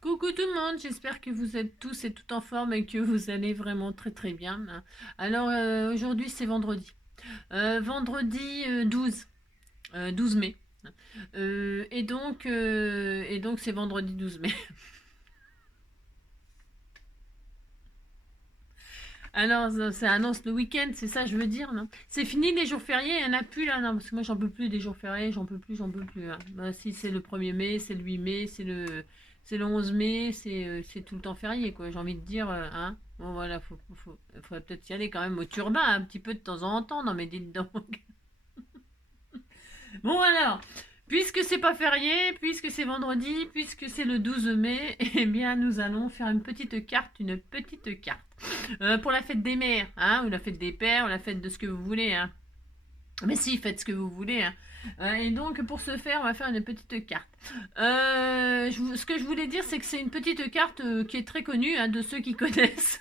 Coucou tout le monde, j'espère que vous êtes tous et toutes en forme et que vous allez vraiment très très bien. Alors aujourd'hui c'est vendredi. Vendredi 12 mai. Et donc c'est vendredi 12 mai. Alors ça annonce le week-end, c'est ça je veux dire, non? C'est fini les jours fériés, il n'y en a plus là, non, parce que moi j'en peux plus des jours fériés, j'en peux plus. Bah, si c'est le 1er mai, c'est le 8 mai, c'est le 11 mai, c'est tout le temps férié, quoi. J'ai envie de dire, hein. Bon, voilà, faudrait peut-être y aller quand même au turbin, un petit peu de temps en temps. Non, mais dites donc. Bon, alors, puisque c'est pas férié, puisque c'est vendredi, puisque c'est le 12 mai, eh bien, nous allons faire une petite carte. Pour la fête des mères, hein, ou la fête des pères, ou la fête de ce que vous voulez, hein. Mais si, faites ce que vous voulez, hein. Et donc, pour ce faire, on va faire une petite carte. Ce que je voulais dire, c'est que c'est une petite carte qui est très connue, hein, de ceux qui connaissent.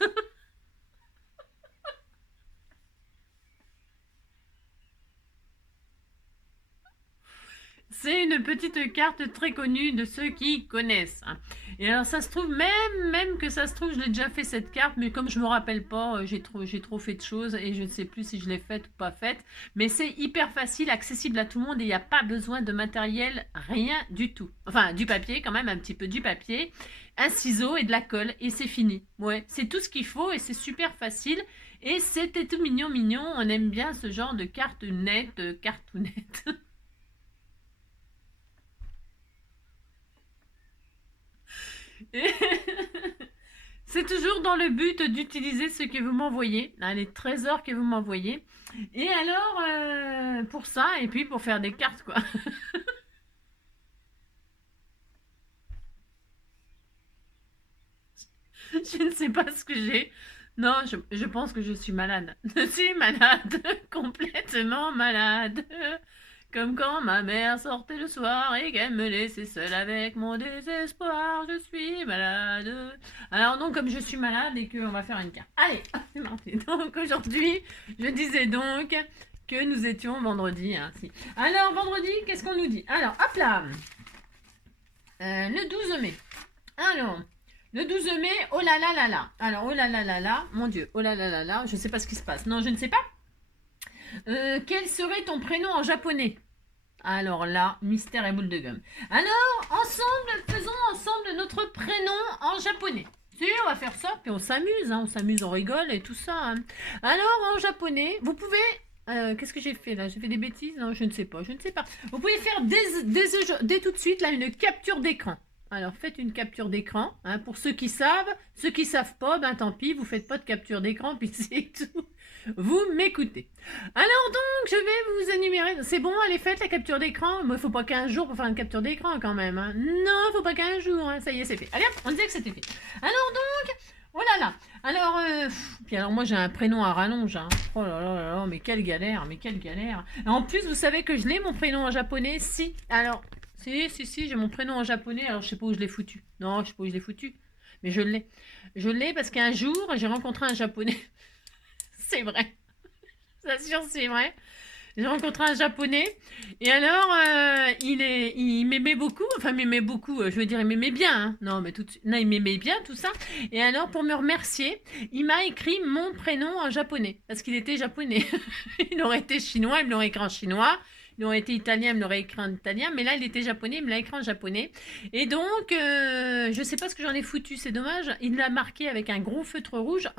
C'est une petite carte très connue de ceux qui connaissent, hein. Et alors, ça se trouve, même que ça se trouve, je l'ai déjà fait cette carte, mais comme je me rappelle pas, j'ai trop fait de choses et je ne sais plus si je l'ai faite ou pas faite. Mais c'est hyper facile, accessible à tout le monde et il n'y a pas besoin de matériel, rien du tout. Enfin, du papier quand même, un petit peu du papier, un ciseau et de la colle et c'est fini. Ouais, c'est tout ce qu'il faut et c'est super facile. Et c'était tout mignon, mignon. On aime bien ce genre de carte nette, cartoonette. C'est toujours dans le but d'utiliser ce que vous m'envoyez, hein, les trésors que vous m'envoyez. Et alors, pour ça, et puis pour faire des cartes, quoi. Je ne sais pas ce que j'ai. Non, je pense que je suis malade. Je suis malade, complètement malade. Comme quand ma mère sortait le soir et qu'elle me laissait seule avec mon désespoir. Je suis malade. Alors donc, comme je suis malade et qu'on va faire une carte. Allez, c'est parti. Donc aujourd'hui, je disais donc que nous étions vendredi. Hein, si. Alors vendredi, qu'est-ce qu'on nous dit? Alors, hop là. Le 12 mai. Alors, le 12 mai, oh là là là là. Alors, oh là là là là, mon Dieu, oh là là là là, je ne sais pas ce qui se passe. Non, je ne sais pas. Quel serait ton prénom en japonais? Alors là, mystère et boule de gomme. Alors, faisons ensemble notre prénom en japonais. Si, on va faire ça, puis on s'amuse, on rigole et tout ça. Hein. Alors, en japonais, vous pouvez... qu'est-ce que j'ai fait là? J'ai fait des bêtises? Non, je ne sais pas, je ne sais pas. Vous pouvez faire dès tout de suite là une capture d'écran. Alors, faites une capture d'écran. Hein, pour ceux qui savent pas, ben tant pis, vous faites pas de capture d'écran, puis c'est tout. Vous m'écoutez. Alors donc, je vais vous énumérer. C'est bon, allez, faites la capture d'écran. Il ne faut pas 15 jours pour faire une capture d'écran quand même. Hein. Non, il ne faut pas 15 jours. Hein. Ça y est, c'est fait. Allez hop, on disait que c'était fait. Alors donc, oh là là. Alors, puis alors moi j'ai un prénom à rallonge. Hein. Oh là là là là, mais quelle galère, mais quelle galère. En plus, vous savez que je l'ai mon prénom en japonais. Si, alors, si, j'ai mon prénom en japonais. Alors je sais pas où je l'ai foutu. Non, je sais pas où je l'ai foutu. Mais je l'ai. Je l'ai parce qu'un jour, j'ai rencontré un japonais. C'est vrai. J'assure, c'est vrai. J'ai rencontré un japonais et alors il m'aimait beaucoup, enfin m'aimait beaucoup, je veux dire il m'aimait bien, hein. Non mais tout de suite, non il m'aimait bien tout ça. Et alors pour me remercier, il m'a écrit mon prénom en japonais parce qu'il était japonais. Il aurait été chinois, il me l'aurait écrit en chinois. Il aurait été italien, il me l'aurait écrit en italien, mais là il était japonais, il me l'a écrit en japonais. Et donc, je sais pas ce que j'en ai foutu, c'est dommage. Il l'a marqué avec un gros feutre rouge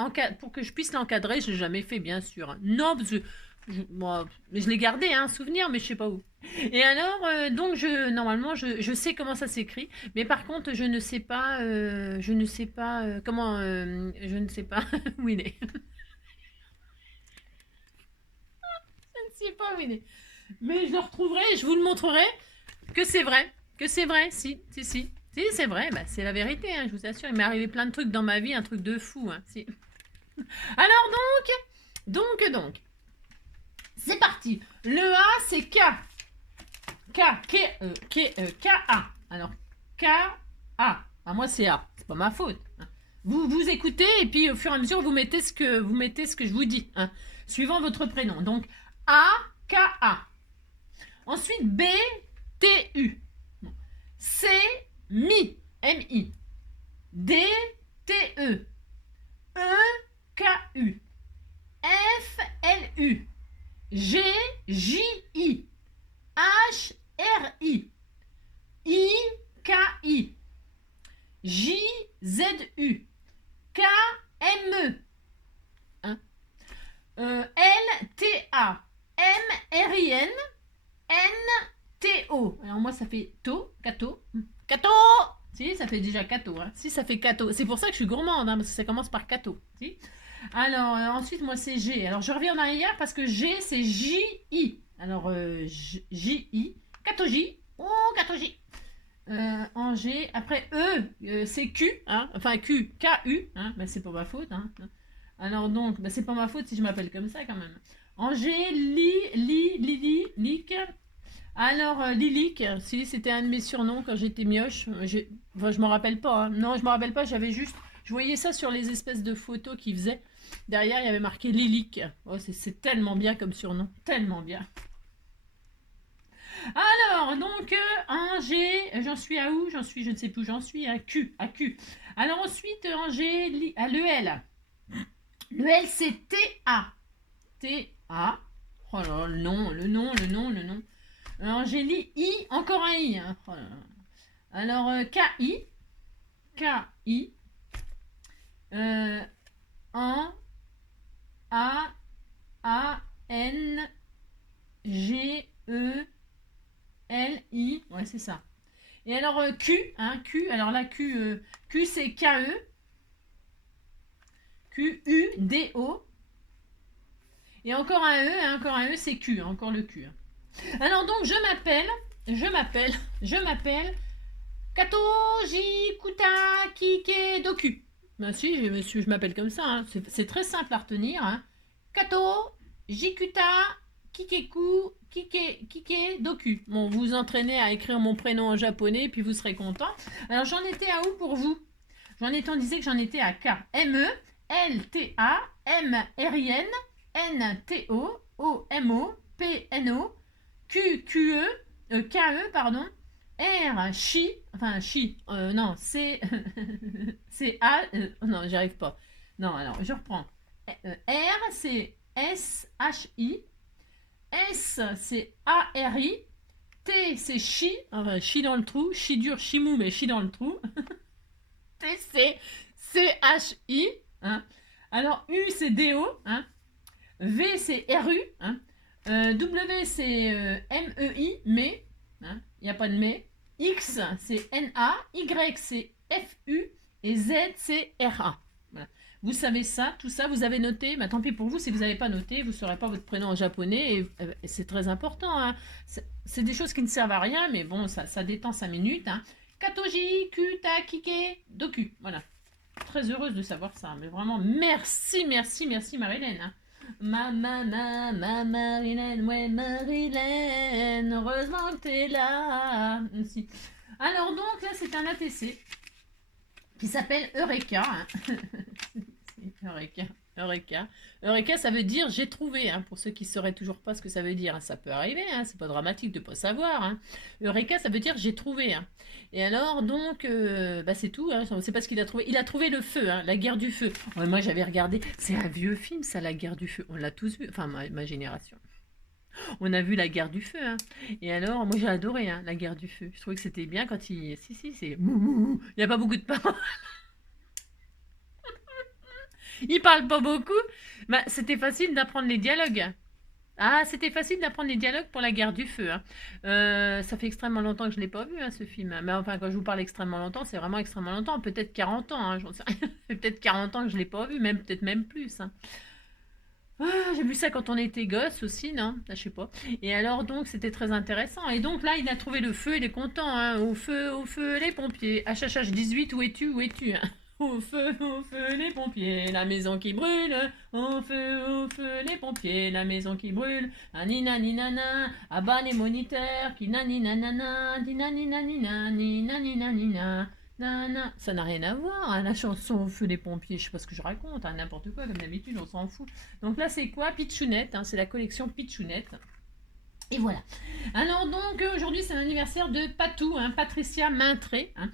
pour que je puisse l'encadrer. Je l'ai jamais fait, bien sûr. Non, parce que moi, je l'ai gardé, un souvenir, mais je sais pas où. Et alors, donc, normalement, je sais comment ça s'écrit, mais par contre, je ne sais pas comment, je ne sais pas où il est. Je ne sais pas où il est. Mais je le retrouverai et je vous le montrerai que c'est vrai. Que c'est vrai, si. Si, c'est vrai, bah, c'est la vérité, hein, je vous assure. Il m'est arrivé plein de trucs dans ma vie, un truc de fou. Hein, si. Alors donc, c'est parti. Le A, c'est K. K-A. Alors, K-A. Ah, moi, c'est A. C'est pas ma faute. Hein. Vous écoutez et puis au fur et à mesure, vous mettez ce que je vous dis. Hein, suivant votre prénom. Donc, A, K-A. Ensuite, B, T-U. C, Mi. M-I. J-Z-U. K-M-E. Hein? L-T-A. M-R-I-N. N-T-O. Alors moi, ça fait to, Kato. Kato! Si, ça fait déjà Kato. Hein. Si, ça fait Kato. C'est pour ça que je suis gourmande, hein, parce que ça commence par Kato. Si. Alors, ensuite, moi, c'est G. Alors, je reviens en arrière parce que G, c'est J-I. Alors, J-I. Kato-J. Oh, Kato-J. En G. Après, c'est Q. Hein. Enfin, Q. K-U. Hein. Ben, c'est pas ma faute. Hein. Alors, donc, ben, c'est pas ma faute si je m'appelle comme ça, quand même. En G, Lili, Lick. Alors, Lilique, si c'était un de mes surnoms quand j'étais mioche, enfin, je m'en rappelle pas. Hein. Non, je m'en rappelle pas, j'avais juste. Je voyais ça sur les espèces de photos qu'ils faisaient. Derrière, il y avait marqué Lilique. Oh, c'est tellement bien comme surnom. Tellement bien. Alors, donc, en G, j'en suis à où? J'en suis, je ne sais plus où j'en suis. À Q. Alors, ensuite, en G, à l'EL. L'EL, c'est T-A. T-A. Oh là là, le nom. Alors, j'ai lu I, encore un I. Hein. Oh là là. Alors, K-I. K-I. En A. A. N. G. E. L. I. Ouais, c'est ça. Et alors, Q. Hein, Q. Alors là, Q, c'est K-E. Q-U-D-O. Et encore un E, c'est Q. Encore le Q. Alors donc, je m'appelle Katoji Kuta Kike Doku. Ben si, monsieur, je m'appelle comme ça. Hein. C'est très simple à retenir. Hein. Kato Jikuta Kikeku Kike Doku. Bon, vous vous entraînez à écrire mon prénom en japonais, puis vous serez content. Alors j'en étais à où pour vous? On disait que j'en étais à K. M-E, L-T-A, M-R-I-N, N-T-O, O-M-O, P-N-O, Q-Q-E, K-E, pardon, R, Chi, enfin Chi, non, C, c'est A, non, j'y arrive pas. Non, alors, je reprends. R, c'est S-H-I, S, c'est A-R-I, T, c'est Chi, enfin, Chi dans le trou, Chi dur, Chi mou, mais Chi dans le trou, T, c'est C-H-I, hein. Alors, U, c'est D-O, hein. V, c'est R-U, hein. W, c'est M-E-I, mais, hein, il n'y a pas de mais. X, c'est N-A. Y, c'est F-U. Et Z, c'est R-A. Voilà. Vous savez ça, tout ça, vous avez noté. Bah, tant pis pour vous, si vous n'avez pas noté, vous ne saurez pas votre prénom en japonais. Et c'est très important. Hein. C'est des choses qui ne servent à rien, mais bon, ça détend 5 minutes. Hein. Katoji, Kuta, Kike, Doku. Voilà. Très heureuse de savoir ça. Mais vraiment, merci Marilyn. Hein. Ma Marilyn, ouais Marilyn, heureusement que t'es là. Si. Alors donc là c'est un ATC qui s'appelle Eureka. Hein. Eureka, ça veut dire j'ai trouvé, hein, pour ceux qui ne sauraient toujours pas ce que ça veut dire. Hein, ça peut arriver, hein, c'est pas dramatique de ne pas savoir. Hein. Eureka, ça veut dire j'ai trouvé. Hein. Et alors, donc, bah, c'est tout. Hein, c'est pas ce qu'il a trouvé. Il a trouvé le feu, hein, la guerre du feu. Ouais, moi, j'avais regardé. C'est un vieux film, ça, la guerre du feu. On l'a tous vu. Enfin, ma génération. On a vu la guerre du feu. Hein. Et alors, moi, j'ai adoré hein, la guerre du feu. Je trouvais que c'était bien quand il. Si, c'est. Il n'y a pas beaucoup de paroles. Il parle pas beaucoup. Bah, c'était facile d'apprendre les dialogues. Ah, c'était facile d'apprendre les dialogues pour la guerre du feu. Hein. Ça fait extrêmement longtemps que je ne l'ai pas vu, hein, ce film. Mais enfin, quand je vous parle extrêmement longtemps, c'est vraiment extrêmement longtemps. Peut-être 40 ans, hein, j'en sais rien. Ça fait peut-être 40 ans que je ne l'ai pas vu, peut-être même plus. Hein. Ah, j'ai vu ça quand on était gosse aussi, non? Je sais pas. Et alors, donc, c'était très intéressant. Et donc, là, il a trouvé le feu, il est content. Hein. Au feu, les pompiers. HHH 18, où es-tu hein. Au feu, les pompiers, la maison qui brûle. Au feu, les pompiers, la maison qui brûle. Nanina, ninana, à bas les moniteurs, qui nanina, nana, dinanina, nina, nanina, nina. Nana. Ça n'a rien à voir, hein, la chanson Au feu les pompiers, je sais pas ce que je raconte, hein, n'importe quoi, comme d'habitude, on s'en fout. Donc là, c'est quoi? Pitchounette, hein, c'est la collection Pitchounette. Et voilà. Alors donc, aujourd'hui, c'est l'anniversaire de Patou, hein, Patricia Maintré, hein,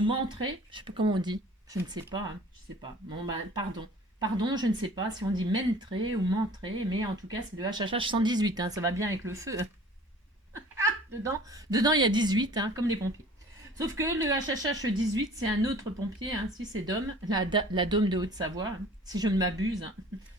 Mentré, je sais pas comment on dit. Je ne sais pas, hein, je sais pas. Bon, ben, pardon, je ne sais pas si on dit mentré ou mentré, mais en tout cas, c'est le HHH 118, hein, ça va bien avec le feu. dedans, il y a 18, hein, comme les pompiers. Sauf que le HHH 18, c'est un autre pompier, hein. Si c'est Dom, la Dom de Haute-Savoie, hein, si je ne m'abuse. Hein.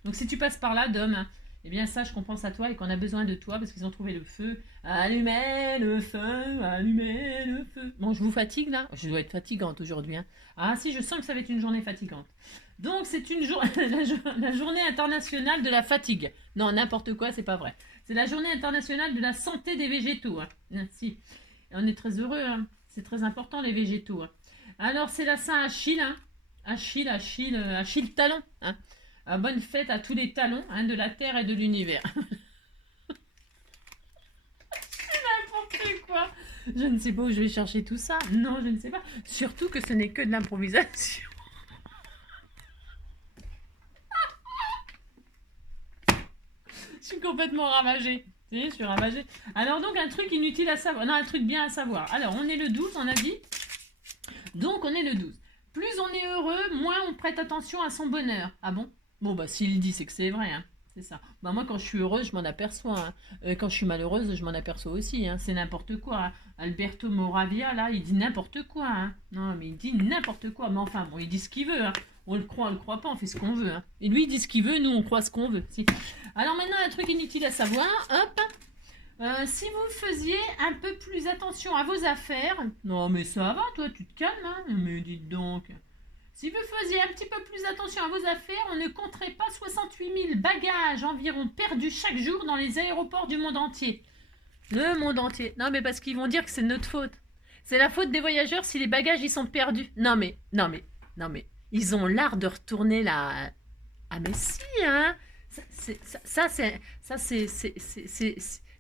Donc si tu passes par là, Dom, hein, eh bien sache qu'on pense à toi et qu'on a besoin de toi parce qu'ils ont trouvé le feu. Allumez le feu, allumez le feu. Bon, je vous fatigue là. Je dois être fatigante aujourd'hui. Hein. Ah si, je sens que ça va être une journée fatigante. Donc c'est une la journée internationale de la fatigue. Non, n'importe quoi, c'est pas vrai. C'est la journée internationale de la santé des végétaux. Hein. Si. Et on est très heureux. Hein. C'est très important les végétaux. Hein. Alors c'est la Saint Achille. Hein. Achille talon. Hein. Bonne fête à tous les talons hein, de la Terre et de l'univers. C'est n'importe quoi. Je ne sais pas où je vais chercher tout ça. Non, je ne sais pas. Surtout que ce n'est que de l'improvisation. Je suis complètement ravagée. Si, je suis ravagée. Alors donc un truc inutile à savoir. Non, un truc bien à savoir. Alors on est le 12, on a dit. Donc on est le 12. Plus on est heureux, moins on prête attention à son bonheur. Ah bon? Bon bah s'il dit c'est que c'est vrai. Hein. C'est ça. Bah moi quand je suis heureuse, je m'en aperçois. Hein. Quand je suis malheureuse, je m'en aperçois aussi. Hein. C'est n'importe quoi. Hein. Alberto Moravia, là, il dit n'importe quoi. Hein. Non mais il dit n'importe quoi. Mais enfin bon, il dit ce qu'il veut. Hein. On le croit pas, on fait ce qu'on veut. Hein. Et lui, il dit ce qu'il veut, nous, on croit ce qu'on veut. Si. Alors maintenant, un truc inutile à savoir. Hop. Si vous faisiez un peu plus attention à vos affaires... Non, mais ça va, toi, tu te calmes. Hein. Mais dites donc. Si vous faisiez un petit peu plus attention à vos affaires, on ne compterait pas 68 000 bagages environ perdus chaque jour dans les aéroports du monde entier. Le monde entier. Non, mais parce qu'ils vont dire que c'est notre faute. C'est la faute des voyageurs si les bagages, ils sont perdus. Non, mais... Ils ont l'art de retourner là. Ah mais si, hein.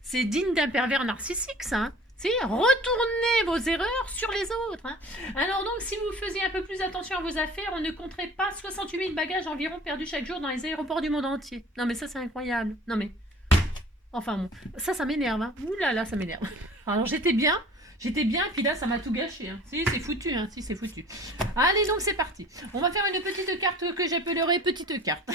C'est digne d'un pervers narcissique, ça. Hein. Si, retournez vos erreurs sur les autres. Hein. Alors donc, si vous faisiez un peu plus attention à vos affaires, on ne compterait pas 68 000 bagages environ perdus chaque jour dans les aéroports du monde entier. Non mais ça, c'est incroyable. Non mais... Enfin bon, ça m'énerve. Hein. Ouh là là, ça m'énerve. Alors j'étais bien, puis là, ça m'a tout gâché. Hein. Si, c'est foutu. Hein. Si, c'est foutu. Allez, donc, c'est parti. On va faire une petite carte que j'appellerai petite carte.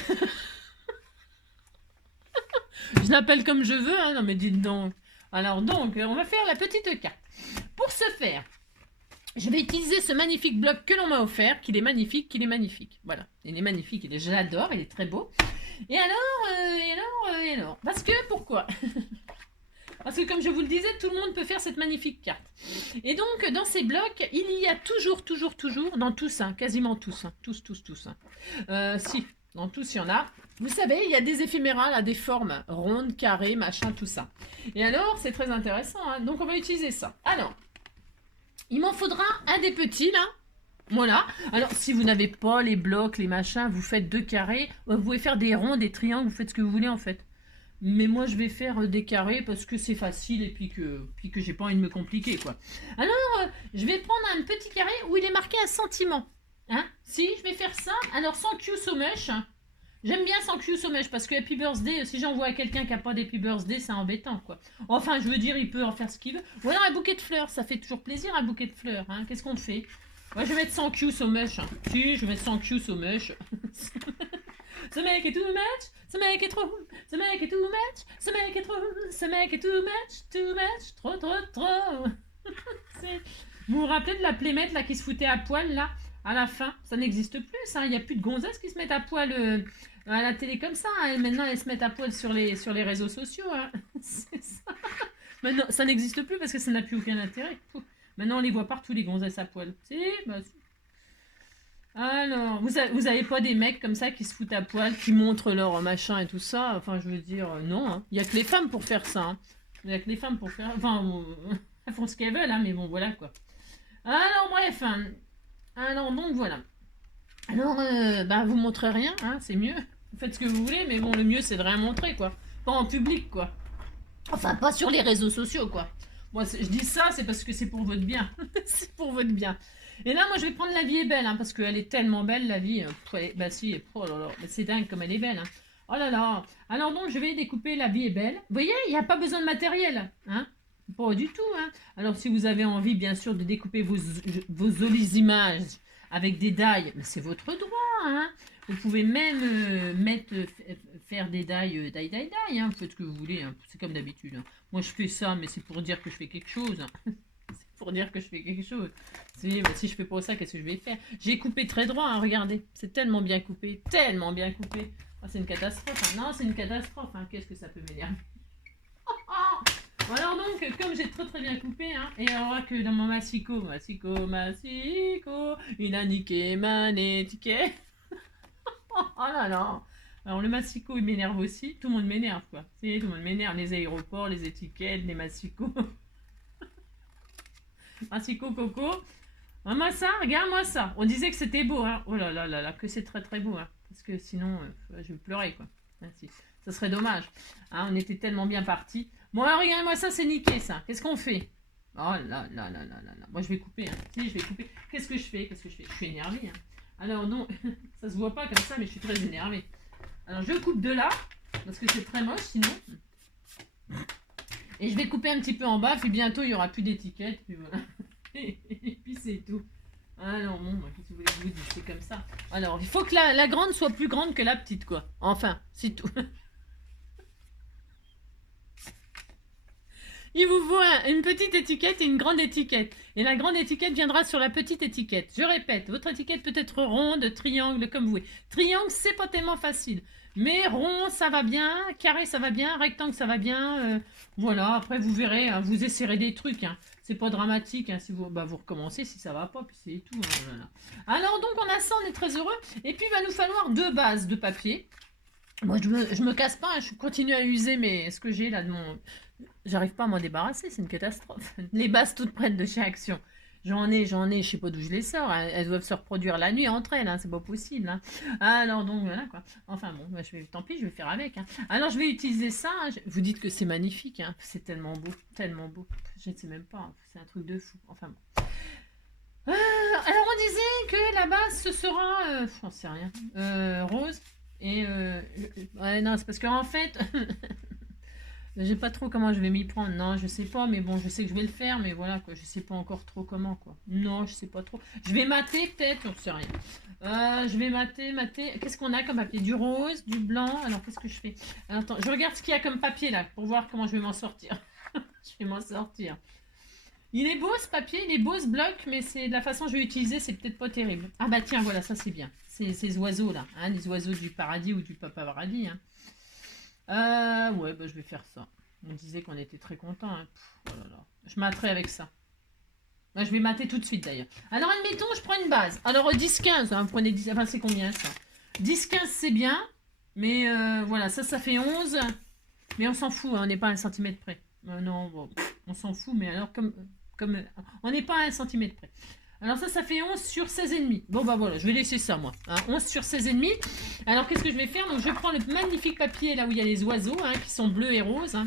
Je l'appelle comme je veux. Hein. Non, mais dites donc. Alors, donc, on va faire la petite carte. Pour ce faire, je vais utiliser ce magnifique bloc que l'on m'a offert, qu'il est magnifique. Voilà, il est magnifique, je l'adore, il est très beau. Et alors parce que, pourquoi? Parce que comme je vous le disais, tout le monde peut faire cette magnifique carte. Et donc, dans ces blocs, il y a toujours, dans tous, hein, quasiment tous, hein, tous. Hein. Si, dans tous, il y en a. Vous savez, il y a des éphémérales à des formes rondes, carrées, machin, tout ça. Et alors, c'est très intéressant. Hein. Donc, on va utiliser ça. Alors, il m'en faudra un des petits, là. Voilà. Alors, si vous n'avez pas les blocs, les machins, vous faites 2 carrés. Vous pouvez faire des ronds, des triangles, vous faites ce que vous voulez, en fait. Mais moi, je vais faire des carrés parce que c'est facile et puis que j'ai pas envie de me compliquer, quoi. Alors, je vais prendre un petit carré où il est marqué un sentiment. Hein? Si, je vais faire ça. Alors, sans Q so much. J'aime bien sans Q so much parce que Happy Birthday, si j'envoie à quelqu'un qui n'a pas d'Happy Birthday, c'est embêtant, quoi. Enfin, je veux dire, il peut en faire ce qu'il veut. Ou alors un bouquet de fleurs, ça fait toujours plaisir, un bouquet de fleurs. Hein? Qu'est-ce qu'on fait? Moi, je vais mettre sans Q so much. Hein. Si, je vais mettre sans Q so much. Ce mec est too much, ce mec est trop, ce mec est too much, ce mec est trop, ce mec est too much, trop. Vous vous rappelez de la plémette là qui se foutait à poil là, à la fin? Ça n'existe plus ça, il n'y a plus de gonzesses qui se mettent à poil à la télé comme ça, hein. Et maintenant elles se mettent à poil sur les réseaux sociaux. Hein. C'est ça. Maintenant, ça n'existe plus parce que ça n'a plus aucun intérêt. Maintenant on les voit partout les gonzesses à poil. Si, bah, alors, vous avez pas des mecs comme ça qui se foutent à poil, qui montrent leur machin et tout ça? Enfin, je veux dire, non. Hein. Il y a que les femmes pour faire ça. Hein. Il y a que les femmes pour faire... Enfin, elles font ce qu'elles veulent, hein, mais bon, voilà, quoi. Alors, bref. Hein. Alors, donc, voilà. Alors, bah, vous montrez rien, hein, c'est mieux. Vous faites ce que vous voulez, mais bon, le mieux, c'est de rien montrer, quoi. Pas en public, quoi. Enfin, pas sur les réseaux sociaux, quoi. Moi, je dis ça, c'est parce que c'est pour votre bien. C'est pour votre bien. Et là, moi, je vais prendre La vie est belle, hein, parce qu'elle est tellement belle, la vie. Bah si, oh là là, c'est dingue comme elle est belle. Hein. Oh là là. Alors donc, je vais découper La vie est belle. Vous voyez, il n'y a pas besoin de matériel. Hein. Pas du tout. Hein. Alors, si vous avez envie, bien sûr, de découper vos jolies images avec des die, c'est votre droit. Hein. Vous pouvez même faire des die. Hein. Vous faites ce que vous voulez. Hein. C'est comme d'habitude. Hein. Moi, je fais ça, mais c'est pour dire que je fais quelque chose. Hein. pour dire que je fais quelque chose. Si, mais si je fais pas ça, qu'est-ce que je vais faire? J'ai coupé très droit, hein, regardez. C'est tellement bien coupé, tellement bien coupé. Oh, c'est une catastrophe. Hein. Non, c'est une catastrophe. Hein. Qu'est-ce que ça peut m'énerver? Alors donc, comme j'ai très bien coupé, hein, et alors que dans mon massicot, il a niqué ma étiquette. Oh là là. Alors le massicot, il m'énerve aussi. Tout le monde m'énerve, quoi. Si, tout le monde m'énerve. Les aéroports, les étiquettes, les massicots. Massicot, coco. Moi ça, regarde-moi ça. On disait que c'était beau, hein. Oh là là là là, que c'est très beau, hein. Parce que sinon, je vais pleurer, quoi. Hein, si. Ça serait dommage. Hein, on était tellement bien partis. Bon, alors regardez-moi ça, c'est niqué, ça. Qu'est-ce qu'on fait? Oh là là là là là là. Moi, je vais couper, hein. Si, je vais couper. Qu'est-ce que je fais? Je suis énervée, hein. Alors non, ça se voit pas comme ça, mais je suis très énervée. Alors je coupe de là, parce que c'est très moche sinon. Et je vais couper un petit peu en bas, puis bientôt il n'y aura plus d'étiquette, puis voilà. Et puis c'est tout. Alors bon, qu'est-ce que vous voulez que je vous dise, c'est comme ça. Alors il faut que la grande soit plus grande que la petite, quoi. Enfin, c'est tout. Il vous faut une petite étiquette et une grande étiquette. Et la grande étiquette viendra sur la petite étiquette. Je répète, votre étiquette peut être ronde, triangle, comme vous voulez. Triangle, c'est pas tellement facile. Mais rond, ça va bien. Carré, ça va bien. Rectangle, ça va bien. Voilà, après, vous verrez. Hein, vous essayerez des trucs. Hein. C'est pas dramatique. Hein, si vous recommencez si ça va pas. Puis c'est tout. Hein, voilà. Alors, donc, on a ça, on est très heureux. Et puis, il va nous falloir 2 bases de papier. Moi, je me casse pas. Hein, je continue à user ce que j'ai là de mon... J'arrive pas à m'en débarrasser, c'est une catastrophe. Les bases toutes prêtes de chez Action. J'en ai, je sais pas d'où je les sors. Hein. Elles doivent se reproduire la nuit entre elles, hein. C'est pas possible. Hein. Alors donc voilà quoi. Enfin bon, tant pis, je vais faire avec. Hein. Alors je vais utiliser ça. Hein. Vous dites que c'est magnifique, hein. C'est tellement beau, tellement beau. Je ne sais même pas, hein. C'est un truc de fou. Enfin bon. Alors on disait que la base ce sera, j'en sais rien, rose. Et ouais non, c'est parce qu'en fait. Je sais pas trop comment je vais m'y prendre. Non, je sais pas, mais bon, je sais que je vais le faire, mais voilà, quoi. Je sais pas encore trop comment, quoi. Non, je sais pas trop. Je vais mater, peut-être, on sait rien. Je vais mater. Qu'est-ce qu'on a comme papier? Du rose, du blanc. Alors, qu'est-ce que je fais? Alors, attends, je regarde ce qu'il y a comme papier, là, pour voir comment je vais m'en sortir. Je vais m'en sortir. Il est beau, ce papier, il est beau, ce bloc, mais c'est de la façon que je vais utiliser, c'est peut-être pas terrible. Ah bah tiens, voilà, ça, c'est bien. Ces oiseaux-là, hein, les oiseaux du paradis ou du paparazzi, hein. Ouais, bah je vais faire ça. On disait qu'on était très contents. Hein. Oh là là. Je materai avec ça. Bah, je vais mater tout de suite d'ailleurs. Alors, admettons, je prends une base. Alors, 10-15, hein, vous prenez 10... Enfin, c'est combien ça? 10-15, c'est bien. Mais voilà, ça fait 11. Mais on s'en fout, hein, on n'est pas à 1 cm près. Non, bon, on s'en fout, mais alors, comme on n'est pas à 1 cm près. Alors ça fait 11 sur 16,5. Bon, bah voilà, je vais laisser ça, moi. Hein, 11 sur 16,5. Alors, qu'est-ce que je vais faire? Donc, je prends le magnifique papier, là où il y a les oiseaux, hein, qui sont bleus et roses. Hein.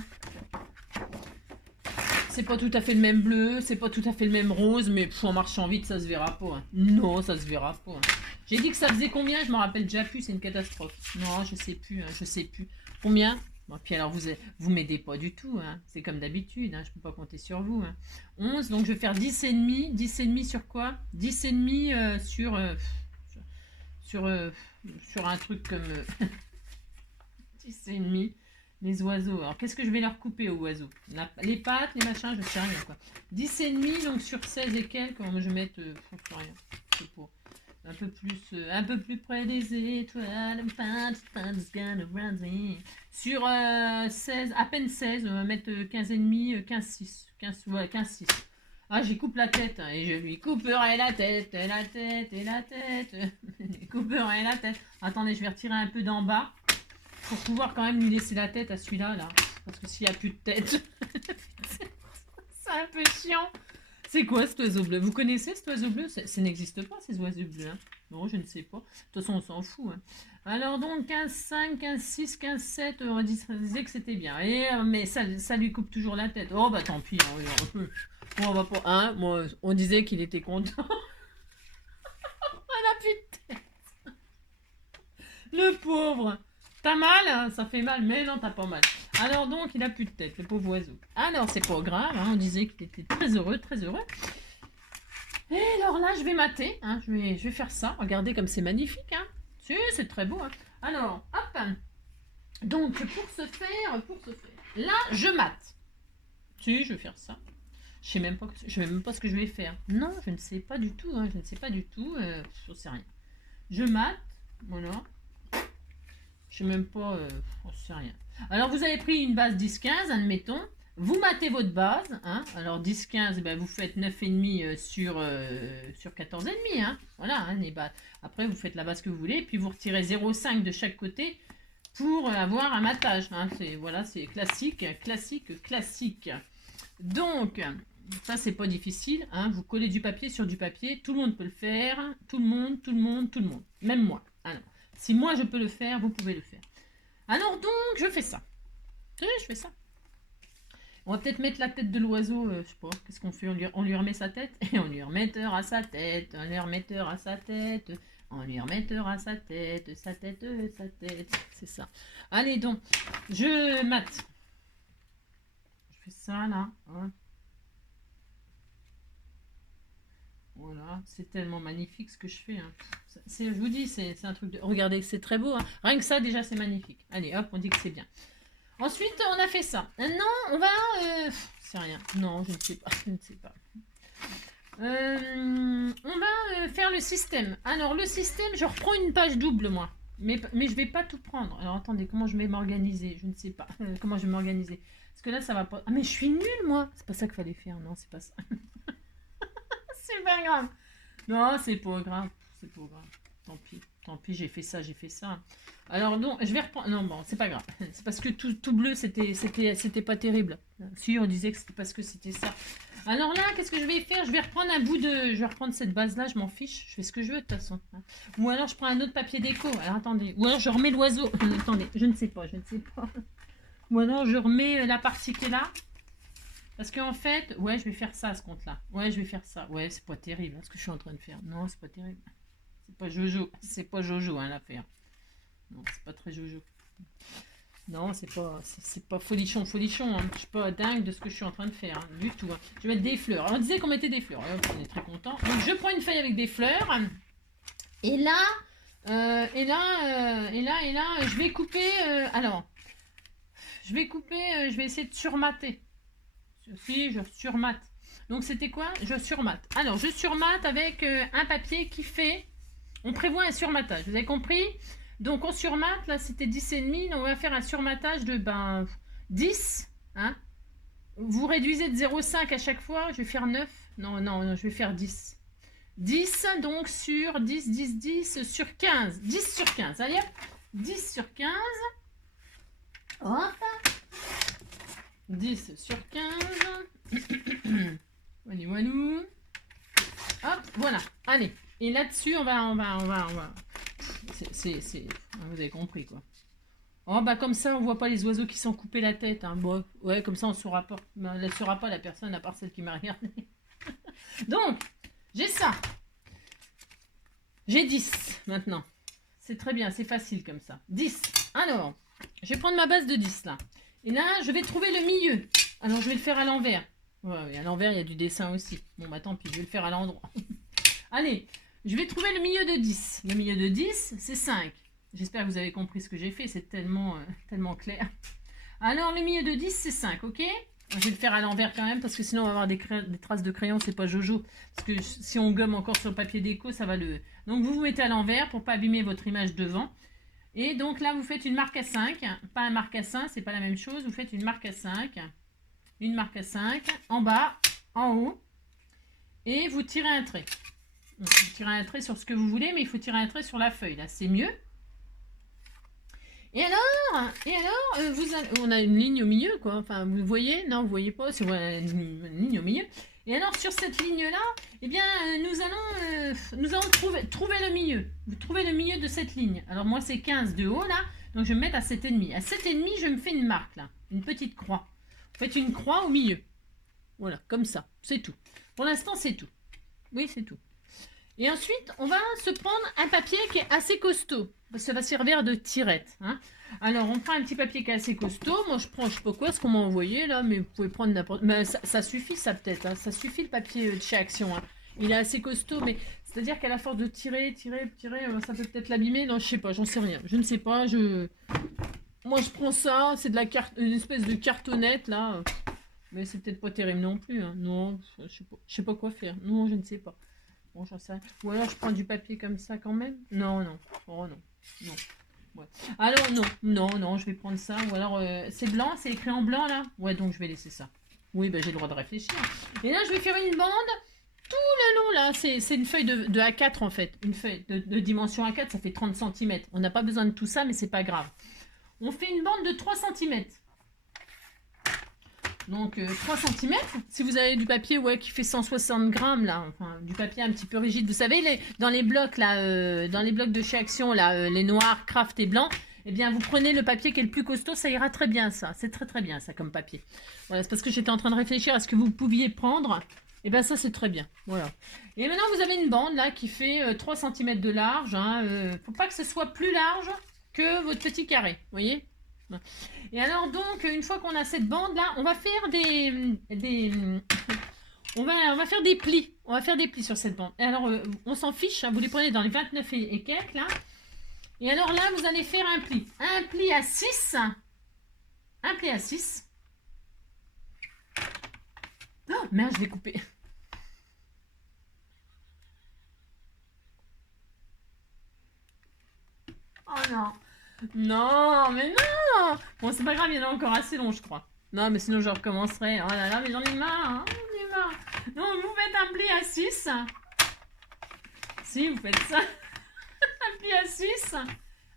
C'est pas tout à fait le même bleu, c'est pas tout à fait le même rose, mais en marchant vite, ça se verra pas. Hein. Non, ça se verra pas. Hein. J'ai dit que ça faisait combien? Je m'en rappelle déjà plus, c'est une catastrophe. Non, je sais plus, hein, je sais plus. Combien? Bon, puis alors, vous m'aidez pas du tout, hein. C'est comme d'habitude, hein. Je peux pas compter sur vous. Hein. 11, donc je vais faire 10,5. 10,5 sur quoi? 10,5 sur un truc comme 10,5. Les oiseaux. Alors, qu'est-ce que je vais leur couper aux oiseaux? Les pattes, les machins, je sais rien, quoi. 10,5, donc sur 16 et quelques, comment je vais mettre... rien. C'est pour... un peu plus près des étoiles. Sur 16, à peine 16, on va mettre 15,5, 15,6. 15,6. Ah, j'y coupe la tête, hein, et je lui couperai la tête, la tête, et la tête. Je couperai la tête. Attendez, je vais retirer un peu d'en bas pour pouvoir quand même lui laisser la tête à celui-là, là. Parce que s'il n'y a plus de tête, c'est un peu chiant. C'est quoi cet oiseau bleu? Vous connaissez cet oiseau bleu? Ça n'existe pas, ces oiseaux bleus. Hein. Non, je ne sais pas. De toute façon, on s'en fout. Hein. Alors donc, 15,5, 15,6, 15,7, on disait que c'était bien. Et, mais ça lui coupe toujours la tête. Oh, bah tant pis. Hein, on va pas... Hein, moi, on disait qu'il était content. On a plus de tête. Le pauvre. T'as mal? Hein, ça fait mal, mais non, t'as pas mal. Alors donc, il a plus de tête, le pauvre oiseau. Alors, c'est pas grave, hein, on disait qu'il était très heureux, très heureux. Et alors là, je vais mater, hein, je vais faire ça. Regardez comme c'est magnifique, hein. Si, c'est très beau, hein. Alors, hop. Donc, pour ce faire, là, je mate. Si, je vais faire ça. Je sais même pas ce que je vais faire. Non, je ne sais pas du tout. Hein, je ne sais pas du tout. Je ne sais rien. Je mate. Voilà. Je sais même pas. Je ne sais rien. Alors, vous avez pris une base 10-15, admettons. Vous matez votre base. Hein. Alors, 10-15, ben, vous faites 9,5 sur 14,5. Hein. Voilà, hein, les bases. Après, vous faites la base que vous voulez. Puis, vous retirez 0,5 de chaque côté pour avoir un matage. Hein. Voilà, c'est classique, classique, classique. Donc, ça, c'est pas difficile. Hein. Vous collez du papier sur du papier. Tout le monde peut le faire. Tout le monde, tout le monde, tout le monde. Même moi. Alors, si moi, je peux le faire, vous pouvez le faire. Alors, donc, je fais ça. Oui, je fais ça. On va peut-être mettre la tête de l'oiseau. Je sais pas. Qu'est-ce qu'on fait? On lui remet sa tête. Et on lui remetteur à sa tête. On lui remetteur à sa tête. On lui remetteur à sa tête. Sa tête, sa tête. C'est ça. Allez, donc, je mate. Je fais ça, là. Hein. Voilà, c'est tellement magnifique ce que je fais. Hein. Je vous dis, c'est un truc de... Regardez, c'est très beau. Hein. Rien que ça, déjà, c'est magnifique. Allez, hop, on dit que c'est bien. Ensuite, on a fait ça. Maintenant, on va... c'est rien. Non, je ne sais pas. Je ne sais pas. On va faire le système. Alors, le système, je reprends une page double, moi. Mais je ne vais pas tout prendre. Alors, attendez, comment je vais m'organiser? Je ne sais pas. Comment je vais m'organiser? Parce que là, ça va pas... Ah, mais je suis nulle, moi. C'est pas ça qu'il fallait faire. Non, c'est pas ça. C'est pas grave. Non, c'est pas grave. C'est pas grave. Tant pis, j'ai fait ça, j'ai fait ça. Alors, donc, je vais reprendre... Non, bon, c'est pas grave. C'est parce que tout bleu, c'était pas terrible. Si, on disait que c'était parce que c'était ça. Alors là, qu'est-ce que je vais faire? Je vais reprendre un bout de... Je vais reprendre cette base-là, je m'en fiche. Je fais ce que je veux, de toute façon. Ou alors, je prends un autre papier déco. Alors, attendez. Ou alors, je remets l'oiseau. Attendez, je ne sais pas, je ne sais pas. Ou alors, je remets la partie qui est là. Parce qu'en fait, ouais, je vais faire ça à ce compte-là. Ouais, je vais faire ça. Ouais, c'est pas terrible, hein, ce que je suis en train de faire. Non, c'est pas terrible. C'est pas Jojo. C'est pas Jojo, hein, l'affaire. Non, c'est pas très Jojo. Non, c'est pas folichon. Hein. Je suis pas dingue de ce que je suis en train de faire, hein, du tout. Hein. Je vais mettre des fleurs. Alors, on disait qu'on mettait des fleurs. Alors, on est très content. Donc, je prends une feuille avec des fleurs. Et là, je vais couper. Alors, je vais essayer de surmater. Si, je surmate. Donc, c'était quoi? Je surmate. Alors, je surmate avec un papier qui fait... On prévoit un surmatage. Vous avez compris? Donc, on surmate. Là, c'était 10,5. Donc, on va faire un surmatage de 10. Hein? Vous réduisez de 0,5 à chaque fois. Je vais faire 9. Non, je vais faire 10. 10, donc, sur 10 sur 15. 10 sur 15. Allez, hop. 10 sur 15. Hop. 10 sur 15. Voilà. Hop, voilà. Allez. Et là-dessus, on va. Vous avez compris, quoi. Oh, bah, comme ça, on voit pas les oiseaux qui sont coupés la tête. Hein. Bon, ouais, comme ça, on saura pas. Elle ne saura pas, la personne, à part celle qui m'a regardé. Donc, j'ai ça. J'ai 10, maintenant. C'est très bien, c'est facile comme ça. 10. Alors, je vais prendre ma base de 10, là. Et là, je vais trouver le milieu. Alors, je vais le faire à l'envers. Ouais, à l'envers, il y a du dessin aussi. Bon, bah tant pis, je vais le faire à l'endroit. Allez, je vais trouver le milieu de 10. Le milieu de 10, c'est 5. J'espère que vous avez compris ce que j'ai fait. C'est tellement clair. Alors, le milieu de 10, c'est 5, ok? Je vais le faire à l'envers quand même, parce que sinon, on va avoir des traces de crayon. C'est pas Jojo. Parce que si on gomme encore sur le papier déco, ça va le... Donc, vous vous mettez à l'envers pour pas abîmer votre image devant. Et donc là, vous faites une marque à 5, pas un marque à 5, c'est pas la même chose. Vous faites une marque à 5, une marque à 5, en bas, en haut, et vous tirez un trait. Donc, vous tirez un trait sur ce que vous voulez, mais il faut tirer un trait sur la feuille, là, c'est mieux. Et alors on a une ligne au milieu, quoi. Enfin, vous voyez? Non, vous voyez pas, c'est une ligne au milieu. Et alors, sur cette ligne-là, eh bien, nous allons trouver le milieu. Vous trouvez le milieu de cette ligne. Alors, moi, c'est 15 de haut, là. Donc, je vais me mettre à 7,5. À 7,5, je me fais une marque, là. Une petite croix. Vous faites une croix au milieu. Voilà, comme ça. C'est tout. Pour l'instant, c'est tout. Oui, c'est tout. Et ensuite, on va se prendre un papier qui est assez costaud. Ça va servir de tirette. Hein. Alors, on prend un petit papier qui est assez costaud. Moi, je prends, je sais pas quoi, ce qu'on m'a envoyé, là, mais vous pouvez prendre n'importe... Mais ça suffit, ça, peut-être. Hein. Ça suffit, le papier de chez Action. Hein. Il est assez costaud, mais c'est-à-dire qu'à la force de tirer, ça peut peut-être l'abîmer. Non, je sais pas, j'en sais rien. Je ne sais pas, Moi, je prends ça, c'est de la carte, une espèce de cartonnette, là. Mais c'est peut-être pas terrible non plus. Hein. Non, je sais pas quoi faire. Non, je ne sais pas. Bon, j'en sais rien. Ou alors je prends du papier comme ça quand même. Non, non. Oh non. Non. Ouais. Alors non, non, non, je vais prendre ça. Ou alors c'est blanc, c'est écrit en blanc là. Ouais, donc je vais laisser ça. Oui, ben j'ai le droit de réfléchir. Et là, je vais faire une bande. Tout le long là, c'est une feuille de A4 en fait. Une feuille de dimension A4, ça fait 30 cm. On n'a pas besoin de tout ça, mais c'est pas grave. On fait une bande de 3 cm. Donc 3 cm. Si vous avez du papier qui fait 160 grammes là, enfin du papier un petit peu rigide, vous savez dans les blocs là, dans les blocs de chez Action là, les noirs, craft et blancs, eh bien vous prenez le papier qui est le plus costaud, ça ira très bien ça. C'est très très bien ça comme papier. Voilà, c'est parce que j'étais en train de réfléchir à ce que vous pouviez prendre. Et bien ça c'est très bien. Voilà. Et maintenant vous avez une bande là qui fait 3 cm de large. Hein, faut pas que ce soit plus large que votre petit carré. Vous voyez? Et alors donc une fois qu'on a cette bande là, on va faire on va faire des plis. On va faire des plis sur cette bande. Et alors on s'en fiche, hein, vous les prenez dans les 29 et quelques là. Et alors là vous allez faire un pli. Un pli à 6. Un pli à 6. Oh merde, je l'ai coupé. Oh non. Non, mais non. Bon, c'est pas grave, il y en a encore assez long, je crois. Non, mais sinon je recommencerai. Oh là là, mais j'en ai marre. Hein, j'en ai marre. Donc, vous faites un pli à 6. Si, vous faites ça. Un pli à 6.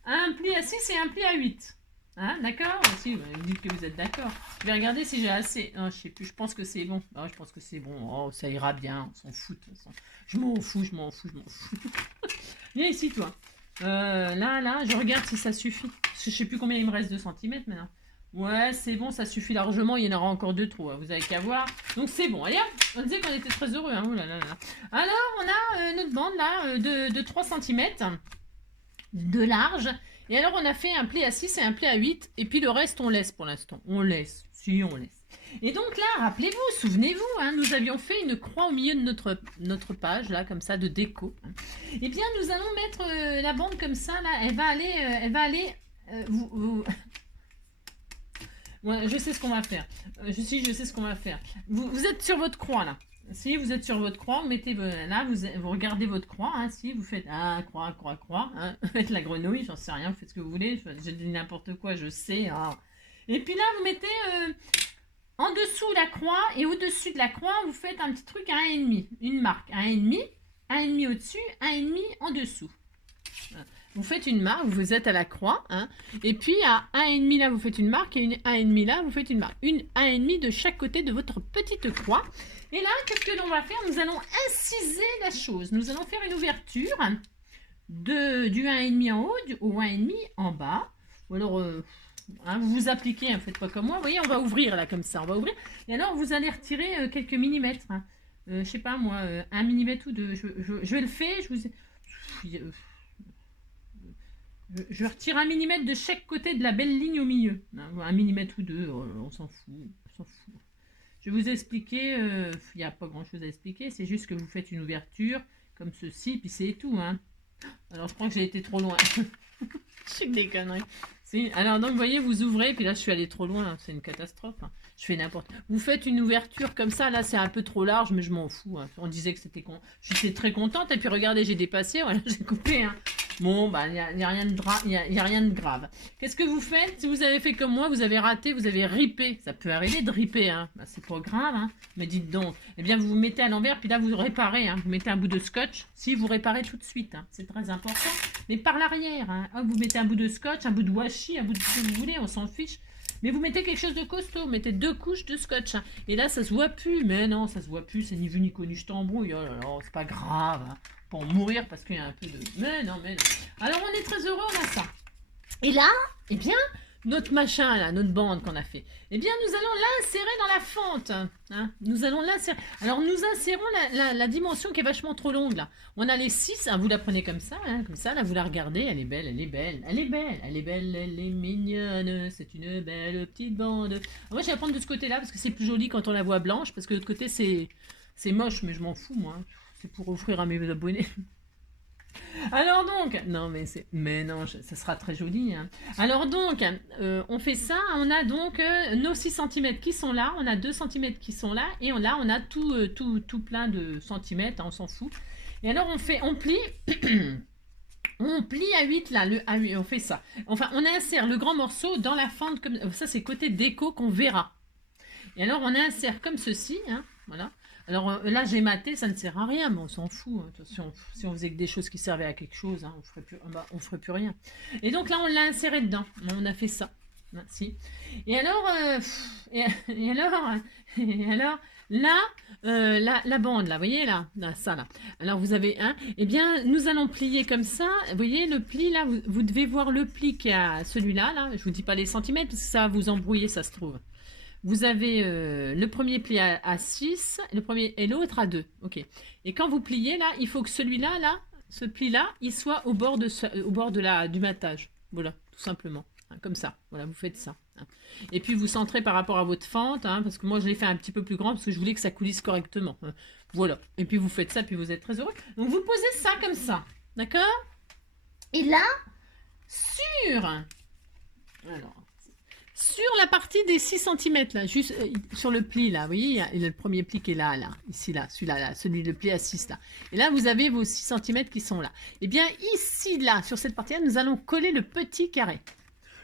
Un pli à 6 et un pli à 8. Hein, d'accord? Si, vous dites que vous êtes d'accord. Je vais regarder si j'ai assez. Oh, je sais plus, je pense que c'est bon. Oh, je pense que c'est bon. Oh, ça ira bien. On s'en fout de toute façon. Je m'en fous, je m'en fous, je m'en fous. Viens ici, toi. Là, je regarde si ça suffit. Je sais plus combien il me reste de centimètres maintenant. Ouais, c'est bon, ça suffit largement. Il y en aura encore 2 trous. Hein. Vous avez qu'à voir. Donc c'est bon. Allez, hop, on disait qu'on était très heureux. Hein. Oh là là là. Alors, on a notre bande là de 3 cm de large. Et alors, on a fait un pli à 6 et un pli à 8. Et puis le reste, on laisse pour l'instant. On laisse. Si, on laisse. Et donc là, rappelez-vous, souvenez-vous, hein, nous avions fait une croix au milieu de notre page, là, comme ça, de déco. Eh bien, nous allons mettre la bande comme ça, là, elle va aller, ouais, je sais ce qu'on va faire. Je sais ce qu'on va faire. Vous êtes sur votre croix, là. Si vous êtes sur votre croix, vous mettez là, vous regardez votre croix. Hein, si vous faites croix, hein, faites la grenouille, j'en sais rien, vous faites ce que vous voulez. Je dis n'importe quoi, je sais. Hein. Et puis là, vous mettez en dessous la croix et au-dessus de la croix, vous faites un petit truc à 1,5. Une marque à 1,5 au-dessus, 1,5 en dessous. Vous faites une marque, vous êtes à la croix, hein, et puis à 1,5 là, vous faites une marque, et 1,5 là, vous faites une marque. 1,5 de chaque côté de votre petite croix. Et là, qu'est-ce que l'on va faire? Nous allons inciser la chose. Nous allons faire une ouverture du 1,5 en haut au 1,5 en bas. Ou alors, hein, vous vous appliquez, hein, faites pas comme moi. Vous voyez, on va ouvrir là, comme ça, on va ouvrir. Et alors, vous allez retirer quelques millimètres. Hein. Je sais pas moi, 1 millimètre ou 2. Je vais le faire, je retire 1 millimètre de chaque côté de la belle ligne au milieu. 1 millimètre ou 2, on s'en fout. Je vais vous expliquer, il n'y a pas grand chose à expliquer, c'est juste que vous faites une ouverture comme ceci, puis c'est tout. Hein. Alors je crois que j'ai été trop loin. Je suis des conneries. Alors donc vous voyez, vous ouvrez, puis là je suis allée trop loin, c'est une catastrophe. Hein. Je fais n'importe. Vous faites une ouverture comme ça, là c'est un peu trop large, mais je m'en fous. Hein. On disait que c'était con. J'étais très contente, et puis regardez, j'ai dépassé, voilà, j'ai coupé. Hein. Bon, bah, il n'y a rien de grave. Qu'est-ce que vous faites? Si vous avez fait comme moi, vous avez raté, vous avez ripé. Ça peut arriver de riper, hein. Bah, c'est pas grave, hein. Mais dites donc. Eh bien, vous vous mettez à l'envers, puis là, vous réparez, hein. Vous mettez un bout de scotch. Si, vous réparez tout de suite, hein. C'est très important. Mais par l'arrière, hein. Hop, vous mettez un bout de scotch, un bout de washi, un bout de ce que vous voulez, on s'en fiche. Mais vous mettez quelque chose de costaud, vous mettez 2 couches de scotch. Hein. Et là, ça se voit plus. Mais non, ça se voit plus. C'est ni vu ni connu, je t'embrouille. Oh là là, c'est pas grave. Hein. Pour mourir parce qu'il y a un peu de... Mais non. Alors, on est très heureux, on a ça. Et là, eh bien, notre machin, là, notre bande qu'on a fait, eh bien, nous allons l'insérer dans la fente. Hein. Nous allons l'insérer. Alors, nous insérons la dimension qui est vachement trop longue, là. On a les 6, hein, vous la prenez comme ça, là, vous la regardez, elle est belle, elle est mignonne, c'est une belle petite bande. Alors, moi, je vais la prendre de ce côté-là, parce que c'est plus joli quand on la voit blanche, parce que de l'autre côté, c'est moche, mais je m'en fous, moi. C'est pour offrir à mes abonnés. Alors donc, non mais non, ça sera très joli, hein. Alors donc, on fait ça, on a donc nos 6 centimètres qui sont là, on a 2 centimètres qui sont là, et là on a tout plein de centimètres, hein, on s'en fout. Et alors on plie, on plie à 8 là, à 8, on fait ça. Enfin, on insère le grand morceau dans la fente, comme ça c'est côté déco qu'on verra. Et alors on insère comme ceci, hein, voilà. Alors là j'ai maté, ça ne sert à rien, mais on s'en fout, hein. Si on faisait que des choses qui servaient à quelque chose, hein, on ferait plus rien. Et donc là on l'a inséré dedans, on a fait ça. Si. Et alors, et alors, là, la bande, là, vous voyez, là, ça, là. Alors, vous avez un, eh bien, nous allons plier comme ça. Vous voyez, le pli, là, vous devez voir le pli qui a celui-là, là. Je vous dis pas les centimètres, parce que ça va vous embrouiller, ça se trouve. Vous avez le premier pli à 6, le premier et l'autre à 2. Ok. Et quand vous pliez, là, il faut que celui-là, là, ce pli-là, il soit au bord du matage. Voilà, tout simplement. Hein, comme ça. Voilà, vous faites ça. Hein. Et puis, vous centrez par rapport à votre fente, hein, parce que moi, je l'ai fait un petit peu plus grand, parce que je voulais que ça coulisse correctement. Hein. Voilà. Et puis, vous faites ça, puis vous êtes très heureux. Donc, vous posez ça comme ça. D'accord? Et là, sur la partie des 6 cm, là, juste sur le pli, là, vous voyez, il y a le premier pli qui est là, ici, là, celui-là, là, le pli à 6, là. Et là, vous avez vos 6 cm qui sont là. Et bien, ici, là, sur cette partie-là, nous allons coller le petit carré.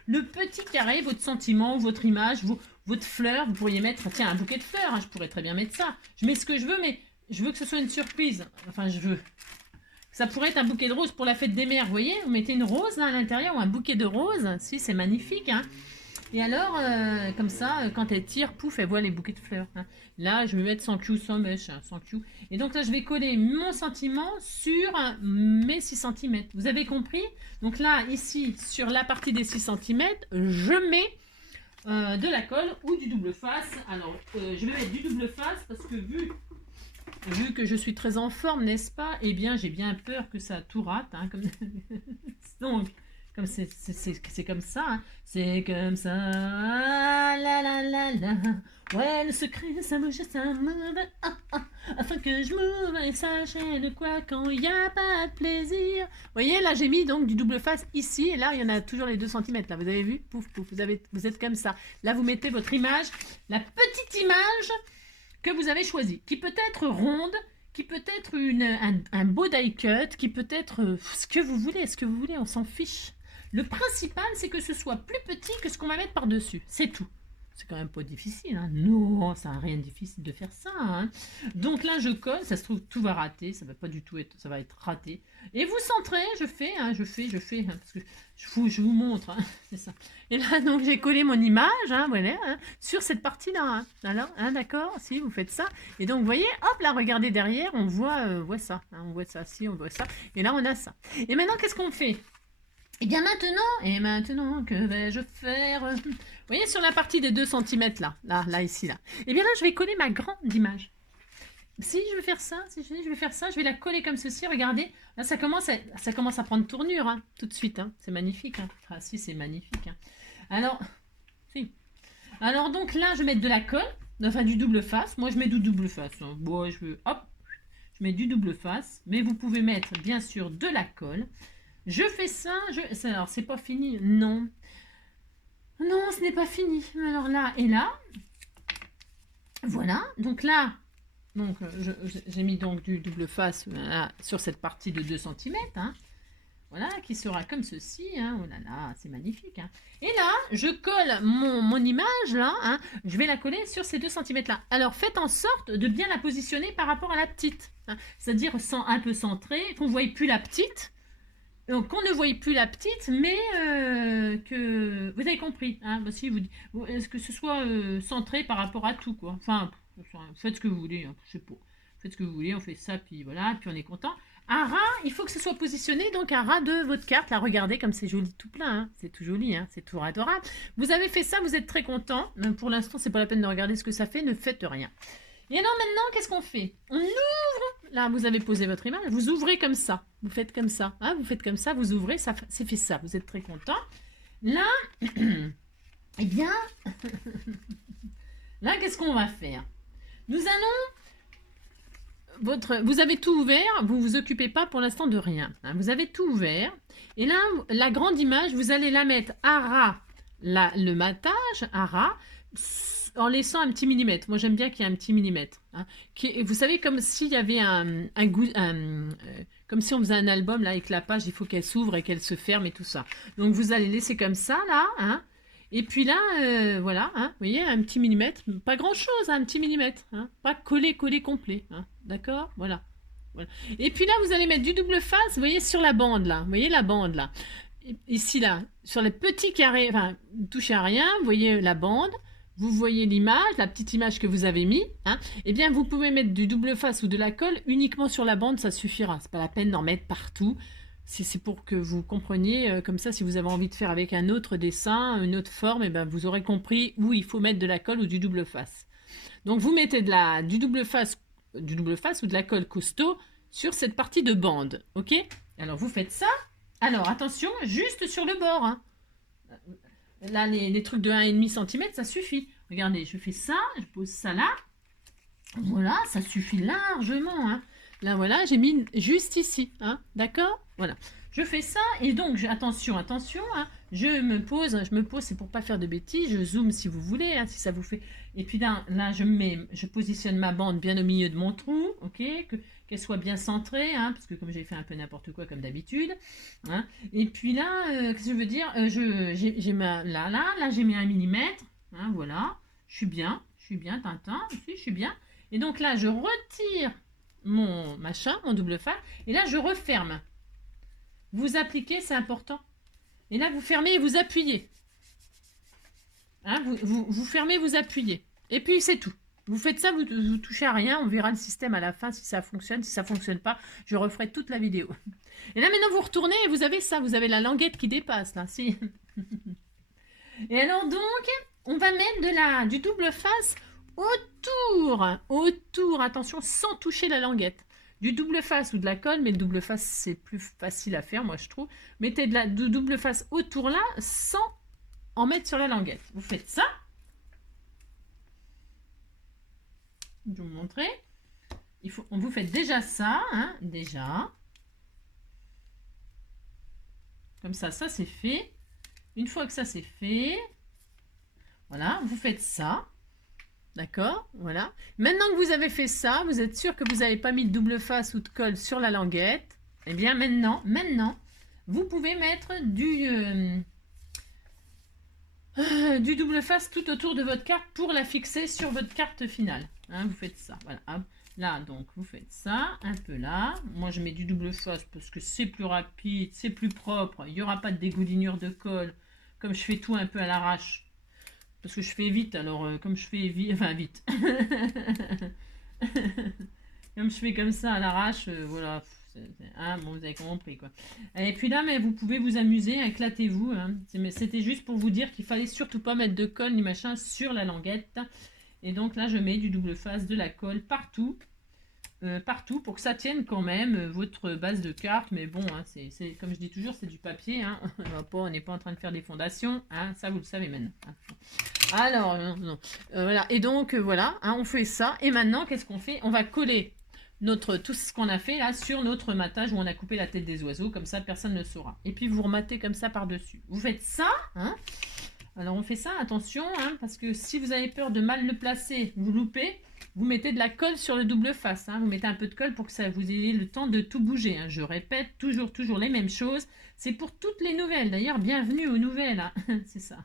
Le petit carré, votre sentiment, votre image, votre fleur, vous pourriez mettre, tiens, un bouquet de fleurs, hein, je pourrais très bien mettre ça. Je mets ce que je veux, mais je veux que ce soit une surprise. Enfin, je veux. Ça pourrait être un bouquet de roses pour la fête des mères, vous voyez. Vous mettez une rose là à l'intérieur ou un bouquet de roses. Si, c'est magnifique, hein. Et alors, comme ça, quand elle tire, pouf, elle voit les bouquets de fleurs. Hein. Là, je vais mettre sans cue, sans mèche, hein, sans cue. Et donc là, je vais coller mon sentiment sur mes 6 cm. Vous avez compris? Donc là, ici, sur la partie des 6 cm, je mets de la colle ou du double face. Alors, je vais mettre du double face parce que vu que je suis très en forme, n'est-ce pas? Eh bien, j'ai bien peur que ça tout rate. Hein, comme... donc... Comme c'est comme ça, hein. C'est comme ça, la la la la. Ouais, le secret, ça bouge, ça me afin que je m'ouvre et sache de quoi quand il n'y a pas de plaisir. Vous voyez, là, j'ai mis donc du double face ici, et là, il y en a toujours les 2 cm, là, vous avez vu? Pouf, pouf, vous êtes comme ça. Là, vous mettez votre image, la petite image que vous avez choisie, qui peut être ronde, qui peut être un beau die cut, qui peut être ce que vous voulez, on s'en fiche. Le principal, c'est que ce soit plus petit que ce qu'on va mettre par-dessus. C'est tout. C'est quand même pas difficile. Hein. Non, ça n'a rien de difficile de faire ça. Hein. Donc là, je colle. Ça se trouve, tout va rater. Ça va pas du tout être, ça va être raté. Et vous centrez. Je fais. Hein, parce que je vous montre. Hein, c'est ça. Et là, donc, j'ai collé mon image. Hein, voilà. Hein, sur cette partie-là. Hein. Alors, hein, d'accord. Si, vous faites ça. Et donc, vous voyez, hop, là, regardez derrière. On voit ça. Hein, on voit ça. Si, on voit ça. Et là, on a ça. Et maintenant, qu'est-ce qu'on fait? Et bien maintenant, que vais-je faire? Vous voyez sur la partie des 2 cm là, ici, là. Et bien là, je vais coller ma grande image. Si je vais faire ça, je vais la coller comme ceci, regardez. Là, ça commence à prendre tournure, hein, tout de suite. Hein. C'est magnifique. Hein. Ah si, c'est magnifique. Hein. Alors, si. Alors donc là, je vais mettre de la colle, enfin du double face. Moi, je mets du double face. Hein. Bon, je mets du double face. Mais vous pouvez mettre, bien sûr, de la colle. Je fais ça, alors c'est pas fini, non. Non, ce n'est pas fini. Alors là et là, voilà. Donc là, j'ai mis donc du double face voilà, sur cette partie de 2 cm. Hein, voilà, qui sera comme ceci. Hein, oh là là, c'est magnifique. Hein. Et là, je colle mon image, là. Hein, je vais la coller sur ces 2 cm là. Alors, faites en sorte de bien la positionner par rapport à la petite. Hein, c'est-à-dire un peu centré, qu'on ne voie plus la petite. Donc, qu'on ne voyait plus la petite, mais que... Vous avez compris, hein, bah, si vous est-ce que ce soit centré par rapport à tout, quoi. Enfin, faites ce que vous voulez, hein, je sais pas. Faites ce que vous voulez, on fait ça, puis voilà, puis on est content. Un rat, il faut que ce soit positionné, donc un rat de votre carte, là, regardez comme c'est joli tout plein, hein. C'est tout joli, hein, c'est tout adorable. Vous avez fait ça, vous êtes très content. Pour l'instant, c'est pas la peine de regarder ce que ça fait, ne faites rien. Et alors maintenant, qu'est-ce qu'on fait? On ouvre, là vous avez posé votre image, vous ouvrez comme ça, vous faites comme ça, hein, vous faites comme ça, vous ouvrez, ça c'est fait ça, vous êtes très content. Là, eh bien, là qu'est-ce qu'on va faire? Nous allons vous avez tout ouvert, vous vous occupez pas pour l'instant de rien. Hein, vous avez tout ouvert. Et là, la grande image, vous allez la mettre à ras, le matage, à ras, en laissant un petit millimètre. Moi, j'aime bien qu'il y ait un petit millimètre. Hein, vous savez, comme s'il y avait un goût... comme si on faisait un album, là, avec la page, il faut qu'elle s'ouvre et qu'elle se ferme et tout ça. Donc, vous allez laisser comme ça, là, hein. Et puis là, voilà, hein, vous voyez, un petit millimètre, pas grand-chose, hein, un petit millimètre, hein, pas collé complet, hein, d'accord, voilà, voilà. Et puis là, vous allez mettre du double face, vous voyez, sur la bande, là, vous voyez la bande, là, ici, là, sur les petits carrés, enfin, touchez à rien, vous voyez la bande, vous voyez l'image, la petite image que vous avez mis, hein, eh bien, vous pouvez mettre du double face ou de la colle uniquement sur la bande, ça suffira, c'est pas la peine d'en mettre partout. C'est pour que vous compreniez, comme ça, si vous avez envie de faire avec un autre dessin, une autre forme, et ben vous aurez compris où il faut mettre de la colle ou du double face. Donc vous mettez du double face ou de la colle costaud sur cette partie de bande, ok? Alors vous faites ça. Alors attention, juste sur le bord. Hein. Là, les trucs de 1,5 cm, ça suffit. Regardez, je fais ça, je pose ça là. Voilà, ça suffit largement. Hein. Là, voilà, j'ai mis juste ici. Hein, d'accord? Voilà. Je fais ça et donc, attention, attention, hein, je me pose, c'est pour pas faire de bêtises, je zoome si vous voulez, hein, si ça vous fait. Et puis là, je positionne ma bande bien au milieu de mon trou, ok, qu'elle soit bien centrée, hein, parce que comme j'ai fait un peu n'importe quoi comme d'habitude. Hein, et puis là, qu'est-ce que je veux dire, là, j'ai mis 1 millimètre, hein, voilà, je suis bien, Tintin, ici, je suis bien. Et donc là, je retire mon machin, mon double face, et là, je referme. Vous appliquez, c'est important. Et là, vous fermez et vous appuyez. Hein, vous fermez, vous appuyez. Et puis, c'est tout. Vous faites ça, vous touchez à rien. On verra le système à la fin, si ça fonctionne. Si ça ne fonctionne pas, je referai toute la vidéo. Et là, maintenant, vous retournez et vous avez ça. Vous avez la languette qui dépasse, là. Si. Et alors, donc, on va mettre du double face autour, attention, sans toucher la languette. Du double face ou de la colle, mais le double face, c'est plus facile à faire, moi, je trouve. Mettez du double face autour là, sans en mettre sur la languette. Vous faites ça. Je vais vous montrer. Vous faites déjà ça, hein, déjà. Comme ça c'est fait. Une fois que ça, c'est fait, voilà, vous faites ça. D'accord, voilà. Maintenant que vous avez fait ça, vous êtes sûr que vous n'avez pas mis de double face ou de colle sur la languette. Eh bien maintenant, vous pouvez mettre du double face tout autour de votre carte pour la fixer sur votre carte finale. Hein, vous faites ça, voilà. Là, donc, vous faites ça, un peu là. Moi, je mets du double face parce que c'est plus rapide, c'est plus propre. Il n'y aura pas de dégoulinure de colle. Comme je fais tout un peu à l'arrache. Parce que je fais vite, alors comme je fais vite, enfin vite. Comme je fais comme ça à l'arrache, voilà. Hein, bon, vous avez compris quoi. Et puis là, mais vous pouvez vous amuser, éclatez-vous. Hein. C'était juste pour vous dire qu'il fallait surtout pas mettre de colle ni machin sur la languette. Et donc là, je mets du double face, de la colle partout. Partout pour que ça tienne quand même votre base de carte, mais bon, hein, c'est comme je dis toujours, c'est du papier, hein. On n'est pas en train de faire des fondations, hein, ça vous le savez maintenant. Hein. Alors, voilà, et donc voilà, hein, on fait ça, et maintenant qu'est-ce qu'on fait? On va coller tout ce qu'on a fait là sur notre matage où on a coupé la tête des oiseaux, comme ça personne ne saura. Et puis vous rematez comme ça par-dessus. Vous faites ça, hein. Alors on fait ça, attention, hein, parce que si vous avez peur de mal le placer, vous loupez, vous mettez de la colle sur le double face. Hein, vous mettez un peu de colle pour que ça vous ayez le temps de tout bouger. Hein. Je répète toujours les mêmes choses. C'est pour toutes les nouvelles. D'ailleurs, bienvenue aux nouvelles. Hein. C'est ça.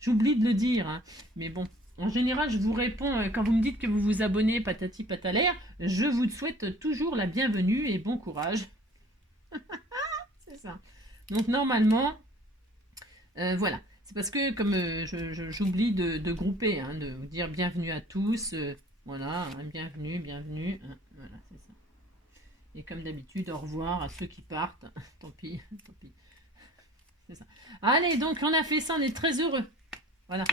J'oublie de le dire. Hein. Mais bon, en général, je vous réponds quand vous me dites que vous vous abonnez, patati patalaire. Je vous souhaite toujours la bienvenue et bon courage. C'est ça. Donc normalement, voilà. C'est parce que comme j'oublie de grouper, hein, de vous dire bienvenue à tous, voilà, hein, bienvenue, hein, voilà, c'est ça. Et comme d'habitude, au revoir à ceux qui partent, tant pis, c'est ça. Allez, donc on a fait ça, on est très heureux, voilà.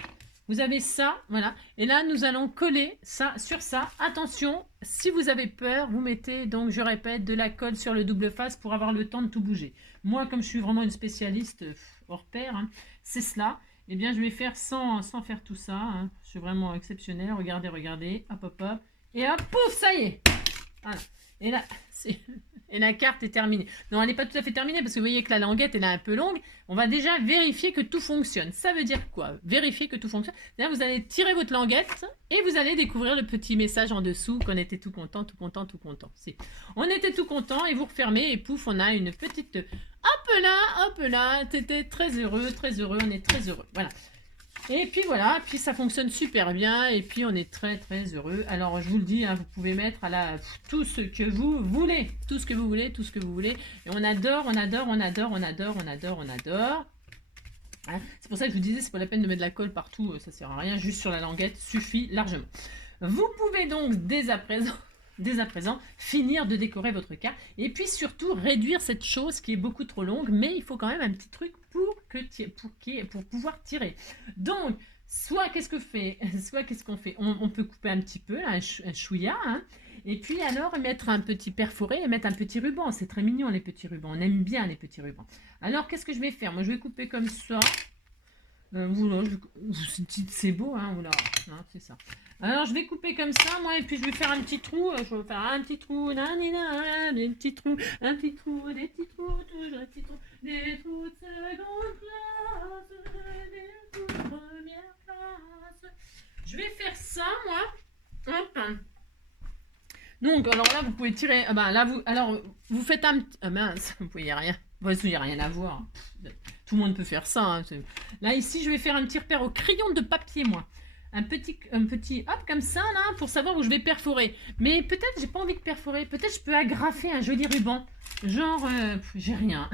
Vous avez ça, voilà, et là nous allons coller ça sur ça. Attention, si vous avez peur, vous mettez, donc je répète, de la colle sur le double face pour avoir le temps de tout bouger. Moi, comme je suis vraiment une spécialiste hors pair, hein, c'est cela. Eh bien, je vais faire sans faire tout ça. Hein. Je suis vraiment exceptionnelle. Regardez, hop, et hop, pouf, ça y est. Voilà. Et là, et la carte est terminée. Non, elle n'est pas tout à fait terminée parce que vous voyez que la languette elle est un peu longue. On va déjà vérifier que tout fonctionne. Ça veut dire quoi? Vérifier que tout fonctionne. Là, vous allez tirer votre languette et vous allez découvrir le petit message en dessous qu'on était tout content, tout content, tout content. On était tout content et vous refermez et pouf, on a une petite hop là, t'étais très heureux, on est très heureux. Voilà. Et puis voilà, puis ça fonctionne super bien et puis on est très très heureux. Alors je vous le dis, hein, vous pouvez mettre à la tout ce que vous voulez, tout ce que vous voulez, tout ce que vous voulez. Et on adore, on adore, on adore, on adore, on adore, on adore. Hein, c'est pour ça que je vous disais, c'est pas la peine de mettre de la colle partout, ça sert à rien, juste sur la languette suffit largement. Vous pouvez donc dès à présent finir de décorer votre carte et puis surtout réduire cette chose qui est beaucoup trop longue, mais il faut quand même un petit truc pour pouvoir tirer. Donc soit qu'est-ce qu'on fait, on peut couper un petit peu là, un chouïa, hein, et puis alors mettre un petit perforé et mettre un petit ruban. C'est très mignon les petits rubans, on aime bien les petits rubans. Alors qu'est-ce que je vais faire? Moi je vais couper comme ça. C'est beau, hein, oula, hein, c'est ça. Alors je vais couper comme ça, moi, et puis je vais faire un petit trou. Je vais faire un petit trou, des petits trous, un petit trou, des petits trous, toujours des petits trous, des trous de seconde classe, des trous de première classe. Je vais faire ça, moi. Hop. Donc, alors là, vous pouvez tirer. Ah ben, là, vous faites un petit. Ah mince, vous pouvez rien. Il n'y a rien à voir. Tout le monde peut faire ça. Hein. Là, ici, je vais faire un petit repère au crayon de papier, moi. Un petit hop, comme ça, là, pour savoir où je vais perforer. Mais peut-être, j'ai pas envie de perforer. Peut-être, je peux agrafer un joli ruban. Genre, j'ai rien.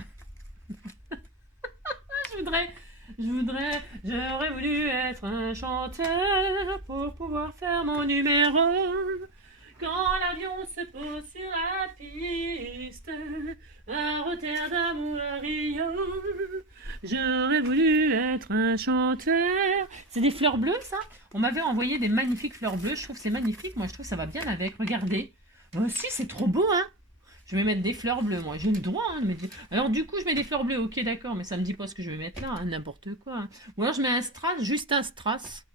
J'aurais voulu être un chanteur pour pouvoir faire mon numéro. Quand l'avion se pose sur la piste, à Rotterdam ou à Rio, j'aurais voulu être un chanteur. C'est des fleurs bleues, ça? On m'avait envoyé des magnifiques fleurs bleues. Je trouve que c'est magnifique. Moi, je trouve que ça va bien avec. Regardez. Moi aussi, c'est trop beau, hein? Je vais mettre des fleurs bleues, moi. J'ai le droit, hein, de mettre... Alors, du coup, je mets des fleurs bleues. Ok, d'accord, mais ça me dit pas ce que je vais mettre là, hein, n'importe quoi. Hein. Ou alors, je mets un strass, juste un strass.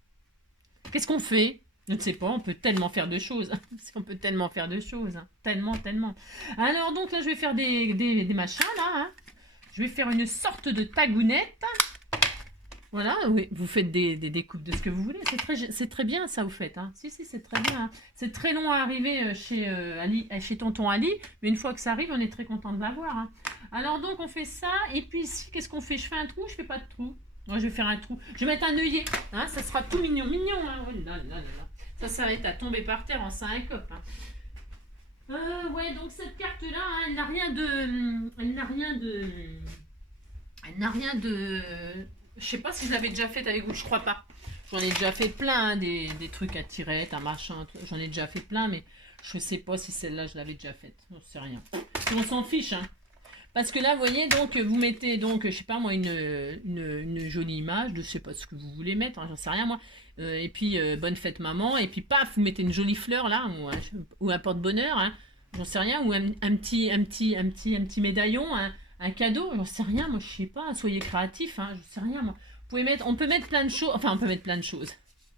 Qu'est-ce qu'on fait? Je ne sais pas, on peut tellement faire de choses. On peut tellement faire de choses. Hein. Tellement, tellement. Alors, donc là, je vais faire des machins, là. Hein. Je vais faire une sorte de tagounette. Voilà, oui, vous faites des découpes de ce que vous voulez. C'est très bien, ça, vous faites. Hein. Si, c'est très bien. Hein. C'est très long à arriver chez tonton Ali. Mais une fois que ça arrive, on est très content de l'avoir. Hein. Alors, donc, on fait ça. Et puis ici, qu'est-ce qu'on fait? Je fais un trou, je fais pas de trou. Moi, je vais faire un trou. Je vais mettre un œillet. Hein, ça sera tout mignon. Mignon, hein. Oh là là là là. Ça va être à tomber par terre en syncope. Hein. Ouais, donc cette carte-là, hein, elle n'a rien de... Elle n'a rien de... Elle n'a rien de... Je sais pas si je l'avais déjà faite avec vous, je crois pas. J'en ai déjà fait plein, hein, des trucs à tirette, un machin, j'en ai déjà fait plein, mais je sais pas si celle-là je l'avais déjà faite. On sait rien. On s'en fiche, hein. Parce que là, vous voyez, donc, vous mettez, donc, je sais pas moi, une jolie image de je sais pas ce que vous voulez mettre, hein, j'en sais rien moi. Et puis, bonne fête maman, et puis paf, vous mettez une jolie fleur là, ou un porte-bonheur, hein, j'en sais rien, ou un petit médaillon, hein, un cadeau, j'en sais rien, moi je sais pas, soyez créatifs, hein, je sais rien moi. On peut mettre plein de choses, enfin on peut mettre plein de choses.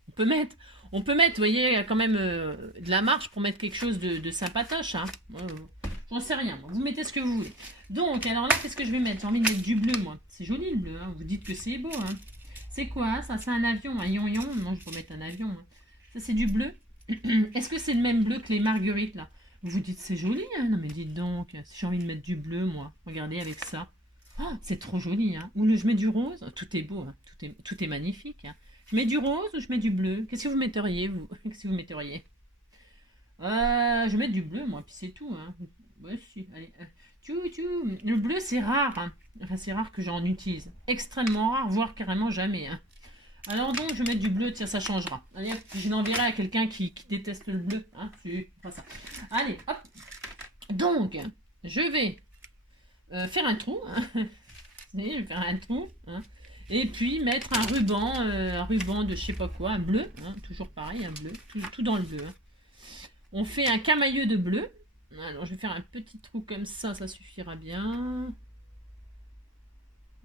On peut mettre, vous voyez, il y a quand même de la marge pour mettre quelque chose de sympatoche, hein. J'en sais rien, moi. Vous mettez ce que vous voulez. Donc, alors là, qu'est-ce que je vais mettre? J'ai envie de mettre du bleu, moi. C'est joli le bleu, hein. Vous dites que c'est beau, hein. C'est quoi ça? C'est un avion, un yon-yon? Non, je peux mettre un avion. Hein. Ça, c'est du bleu. Est-ce que c'est le même bleu que les marguerites, là? Vous vous dites, c'est joli, hein. Non, mais dites donc, si j'ai envie de mettre du bleu, moi. Regardez avec ça. Oh, c'est trop joli, hein. Ou je mets du rose. Tout est beau, hein. Tout est magnifique, hein. Je mets du rose ou je mets du bleu? Qu'est-ce que vous metteriez, vous? Qu'est-ce que vous metteriez? Je vais mettre du bleu, moi, puis c'est tout, hein. Ouais, si, allez. Le bleu, c'est rare, hein. Enfin, c'est rare que j'en utilise. Extrêmement rare, voire carrément jamais, hein. Alors donc, je vais mettre du bleu, tiens, ça changera. Allez, hop, je l'enverrai à quelqu'un qui déteste le bleu, hein. C'est pas ça. Allez, hop. Donc, je vais faire un trou, hein. Je vais faire un trou, hein. Et puis mettre un ruban de je sais pas quoi, un bleu, hein, toujours pareil, un bleu, tout dans le bleu. Hein. On fait un camailleux de bleu. Alors, je vais faire un petit trou comme ça suffira bien.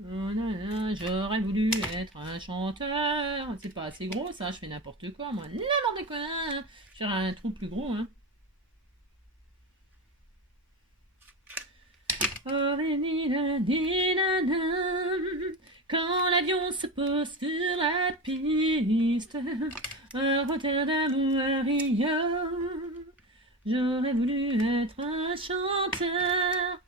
Oh là là, j'aurais voulu être un chanteur. C'est pas assez gros, ça, je fais n'importe quoi, moi. N'importe quoi. Je vais faire un trou plus gros, hein. Oh, quand l'avion se pose sur la piste, à Rotterdam ou à Rio, j'aurais voulu être un chanteur.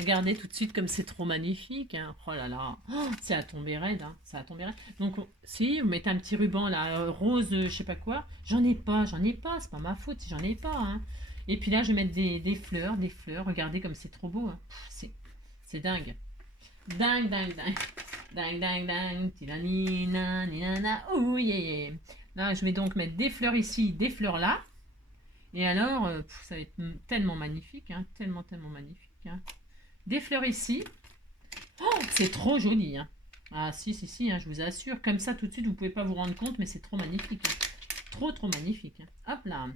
Regardez tout de suite comme c'est trop magnifique. Hein. Oh là là, oh, ça a tombé raide. Hein. Ça a tombé raide. Donc, si vous mettez un petit ruban là, rose, je sais pas quoi, j'en ai pas, c'est pas ma faute si j'en ai pas. Hein. Et puis là, je vais mettre des fleurs, Regardez comme c'est trop beau. Hein. C'est dingue. Dingue, dingue, dingue. Dingue, dingue, dingue. Tilanina, ninana. Oh, yeah, yeah. Là, je vais donc mettre des fleurs ici, des fleurs là. Et alors, ça va être tellement magnifique. Hein. Tellement, tellement magnifique. Hein. Des fleurs ici. Oh, c'est trop joli. Hein. Ah, si, hein, je vous assure. Comme ça, tout de suite, vous pouvez pas vous rendre compte, mais c'est trop magnifique. Hein. Trop, trop magnifique. Hein. Hop là.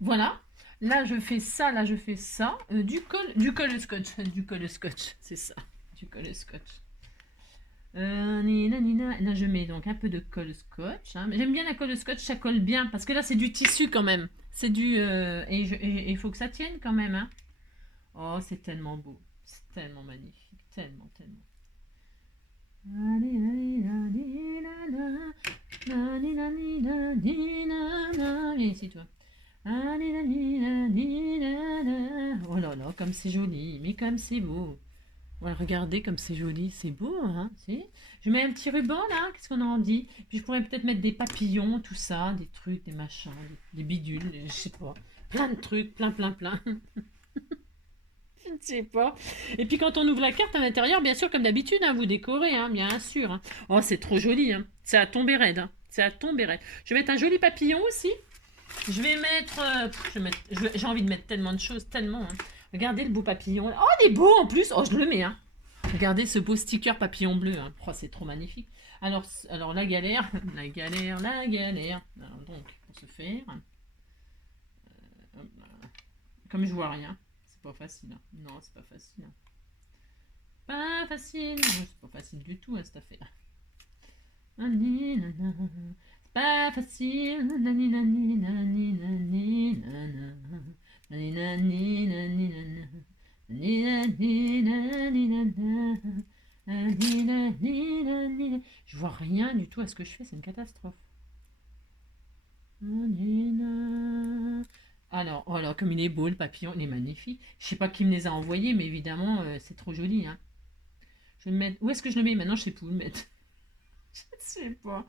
Voilà. Là, je fais ça. Du colle scotch. Du colle scotch. C'est ça. Du colle scotch. Là, je mets donc un peu de colle scotch. Hein. J'aime bien la colle scotch, ça colle bien. Parce que là, c'est du tissu quand même. C'est du... et il faut que ça tienne quand même. Hein. Oh, c'est tellement beau. C'est tellement magnifique. Tellement, tellement. Viens ici, toi. Oh là là, comme c'est joli. Mais comme c'est beau. Voilà, regardez comme c'est joli. C'est beau, hein. Je mets un petit ruban, là. Qu'est-ce qu'on en dit? Puis je pourrais peut-être mettre des papillons, tout ça. Des trucs, des machins, des bidules. Je sais pas. Plein de trucs. Plein. Je ne sais pas. Et puis quand on ouvre la carte à l'intérieur, bien sûr, comme d'habitude, hein, vous décorez, hein, bien sûr. Hein. Oh, c'est trop joli. Hein. C'est à tomber raide. Hein. C'est à tomber raide. Je vais mettre un joli papillon aussi. Je vais mettre... j'ai envie de mettre tellement de choses, tellement. Hein. Regardez le beau papillon. Oh, il est beau en plus. Oh, je le mets. Hein. Regardez ce beau sticker papillon bleu. Hein. Oh, c'est trop magnifique. Alors la galère. La galère. Alors, donc, pour ce faire... comme je vois rien. Pas facile. Hein. Non, c'est pas facile. Hein. Pas facile. C'est pas facile du tout, hein, cette affaire. C'est pas facile. Je vois rien du tout à ce que je fais, c'est une catastrophe. Alors, oh là, comme il est beau le papillon, il est magnifique. Je sais pas qui me les a envoyés, mais évidemment, c'est trop joli. Hein. Je vais le mettre... Où est-ce que je le mets maintenant? Je sais pas où le mettre. Je ne sais pas.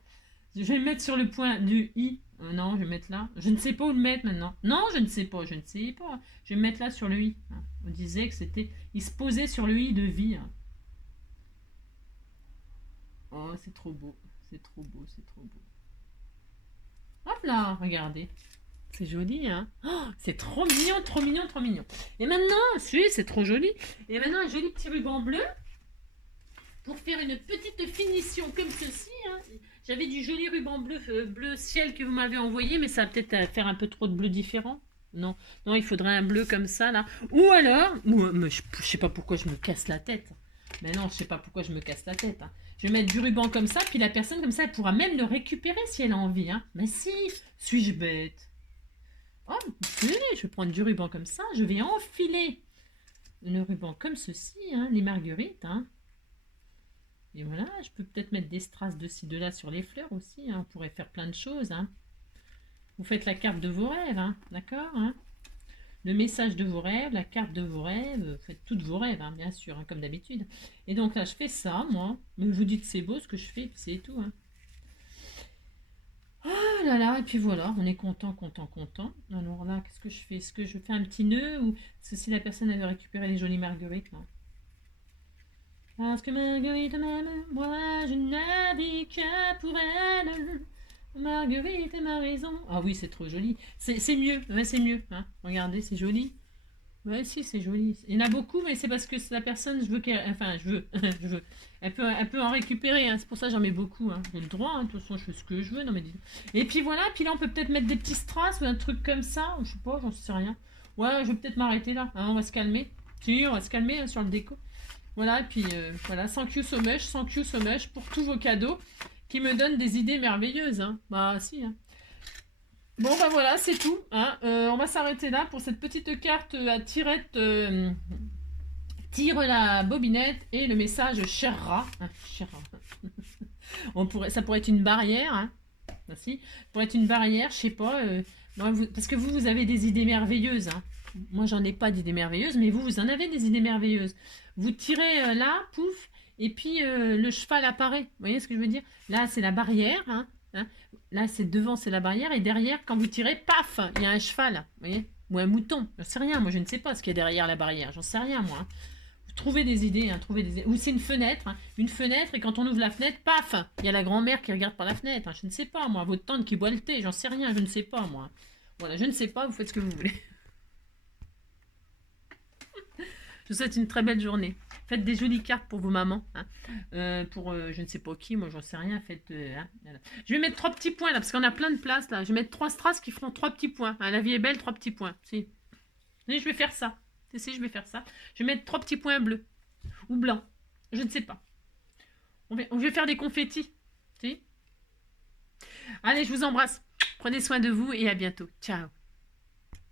Je vais le mettre sur le point du i. Non, je vais mettre là. Je ne sais pas où le mettre maintenant. Non, je ne sais pas. Je vais me mettre là sur le i. Hein. On disait que c'était... Il se posait sur le i de vie. Hein. Oh, c'est trop beau. C'est trop beau. Hop là, regardez. C'est joli, hein. Oh, c'est trop mignon. Et maintenant, c'est trop joli. Et maintenant, un joli petit ruban bleu pour faire une petite finition comme ceci. Hein. J'avais du joli ruban bleu ciel que vous m'avez envoyé, mais ça va peut-être faire un peu trop de bleu différent. Non, il faudrait un bleu comme ça, là. Ou alors, je sais pas pourquoi je me casse la tête. Mais non, je sais pas pourquoi je me casse la tête. Hein. Je vais mettre du ruban comme ça, puis la personne comme ça, elle pourra même le récupérer si elle a envie. Hein. Mais si, suis-je bête? Oh, je vais prendre du ruban comme ça, je vais enfiler le ruban comme ceci, hein, les marguerites. Hein. Et voilà, je peux peut-être mettre des strass de ci, de là sur les fleurs aussi. Hein, on pourrait faire plein de choses. Hein. Vous faites la carte de vos rêves, hein, d'accord hein. Le message de vos rêves, la carte de vos rêves, vous faites toutes vos rêves, hein, bien sûr, hein, comme d'habitude. Et donc là, je fais ça, moi. Mais vous dites c'est beau ce que je fais, c'est tout. Hein. Oh là là, et puis voilà, on est content. Alors là, qu'est-ce que je fais? Est-ce que je fais un petit nœud ou c'est si la personne avait récupéré les jolies marguerites là? Parce que Marguerite m'aime, moi je n'habite que pour elle. Marguerite est ma raison. Ah oui, c'est trop joli. C'est mieux, ouais, c'est mieux. Hein. Regardez, c'est joli. Ouais, si, c'est joli. Il y en a beaucoup, mais c'est parce que la personne, je veux qu'elle... Enfin, je veux. Elle peut en récupérer, hein. C'est pour ça que j'en mets beaucoup. Hein. J'ai le droit, hein. De toute façon, je fais ce que je veux. Non, mais... Et puis voilà, puis là, on peut peut-être mettre des petits strass ou un truc comme ça. Je sais pas, j'en sais rien. Ouais, je vais peut-être m'arrêter là. Hein, on va se calmer. Si, on va se calmer hein, sur le déco. Voilà, et puis voilà, thank you so much pour tous vos cadeaux qui me donnent des idées merveilleuses. Hein. Bah, si, hein. Bon bah voilà, c'est tout. Hein. On va s'arrêter là pour cette petite carte à tirette Tire la bobinette et le message cher rat. Cher rat. Ça pourrait être une barrière. Hein. Merci. Ça pourrait être une barrière, je sais pas. Parce que vous avez des idées merveilleuses. Hein. Moi, j'en ai pas d'idées merveilleuses, mais vous en avez des idées merveilleuses. Vous tirez là, pouf, et puis le cheval apparaît. Vous voyez ce que je veux dire? Là, c'est la barrière. Hein. Là, c'est devant, c'est la barrière, et derrière, quand vous tirez, paf, il y a un cheval. Vous voyez? Ou un mouton. J'en sais rien. Moi, je ne sais pas ce qu'il y a derrière la barrière. J'en sais rien, moi. Hein. Trouvez des idées, hein, Ou c'est une fenêtre, hein, et quand on ouvre la fenêtre, paf, il y a la grand-mère qui regarde par la fenêtre. Hein, je ne sais pas, moi, votre tante qui boit le thé, j'en sais rien, je ne sais pas, moi. Voilà, je ne sais pas, vous faites ce que vous voulez. Je vous souhaite une très belle journée. Faites des jolies cartes pour vos mamans. Hein. Pour je ne sais pas qui, moi j'en sais rien. Faites, hein, voilà. Je vais mettre 3 petits points là, parce qu'on a plein de place là. Je vais mettre 3 strass qui feront 3 petits points. Hein, la vie est belle, 3 petits points. Si. Et je vais faire ça. Si, je vais faire ça. Je vais mettre 3 petits points bleus. Ou blancs. Je ne sais pas. Je vais faire des confettis. Si. Allez, je vous embrasse. Prenez soin de vous et à bientôt. Ciao.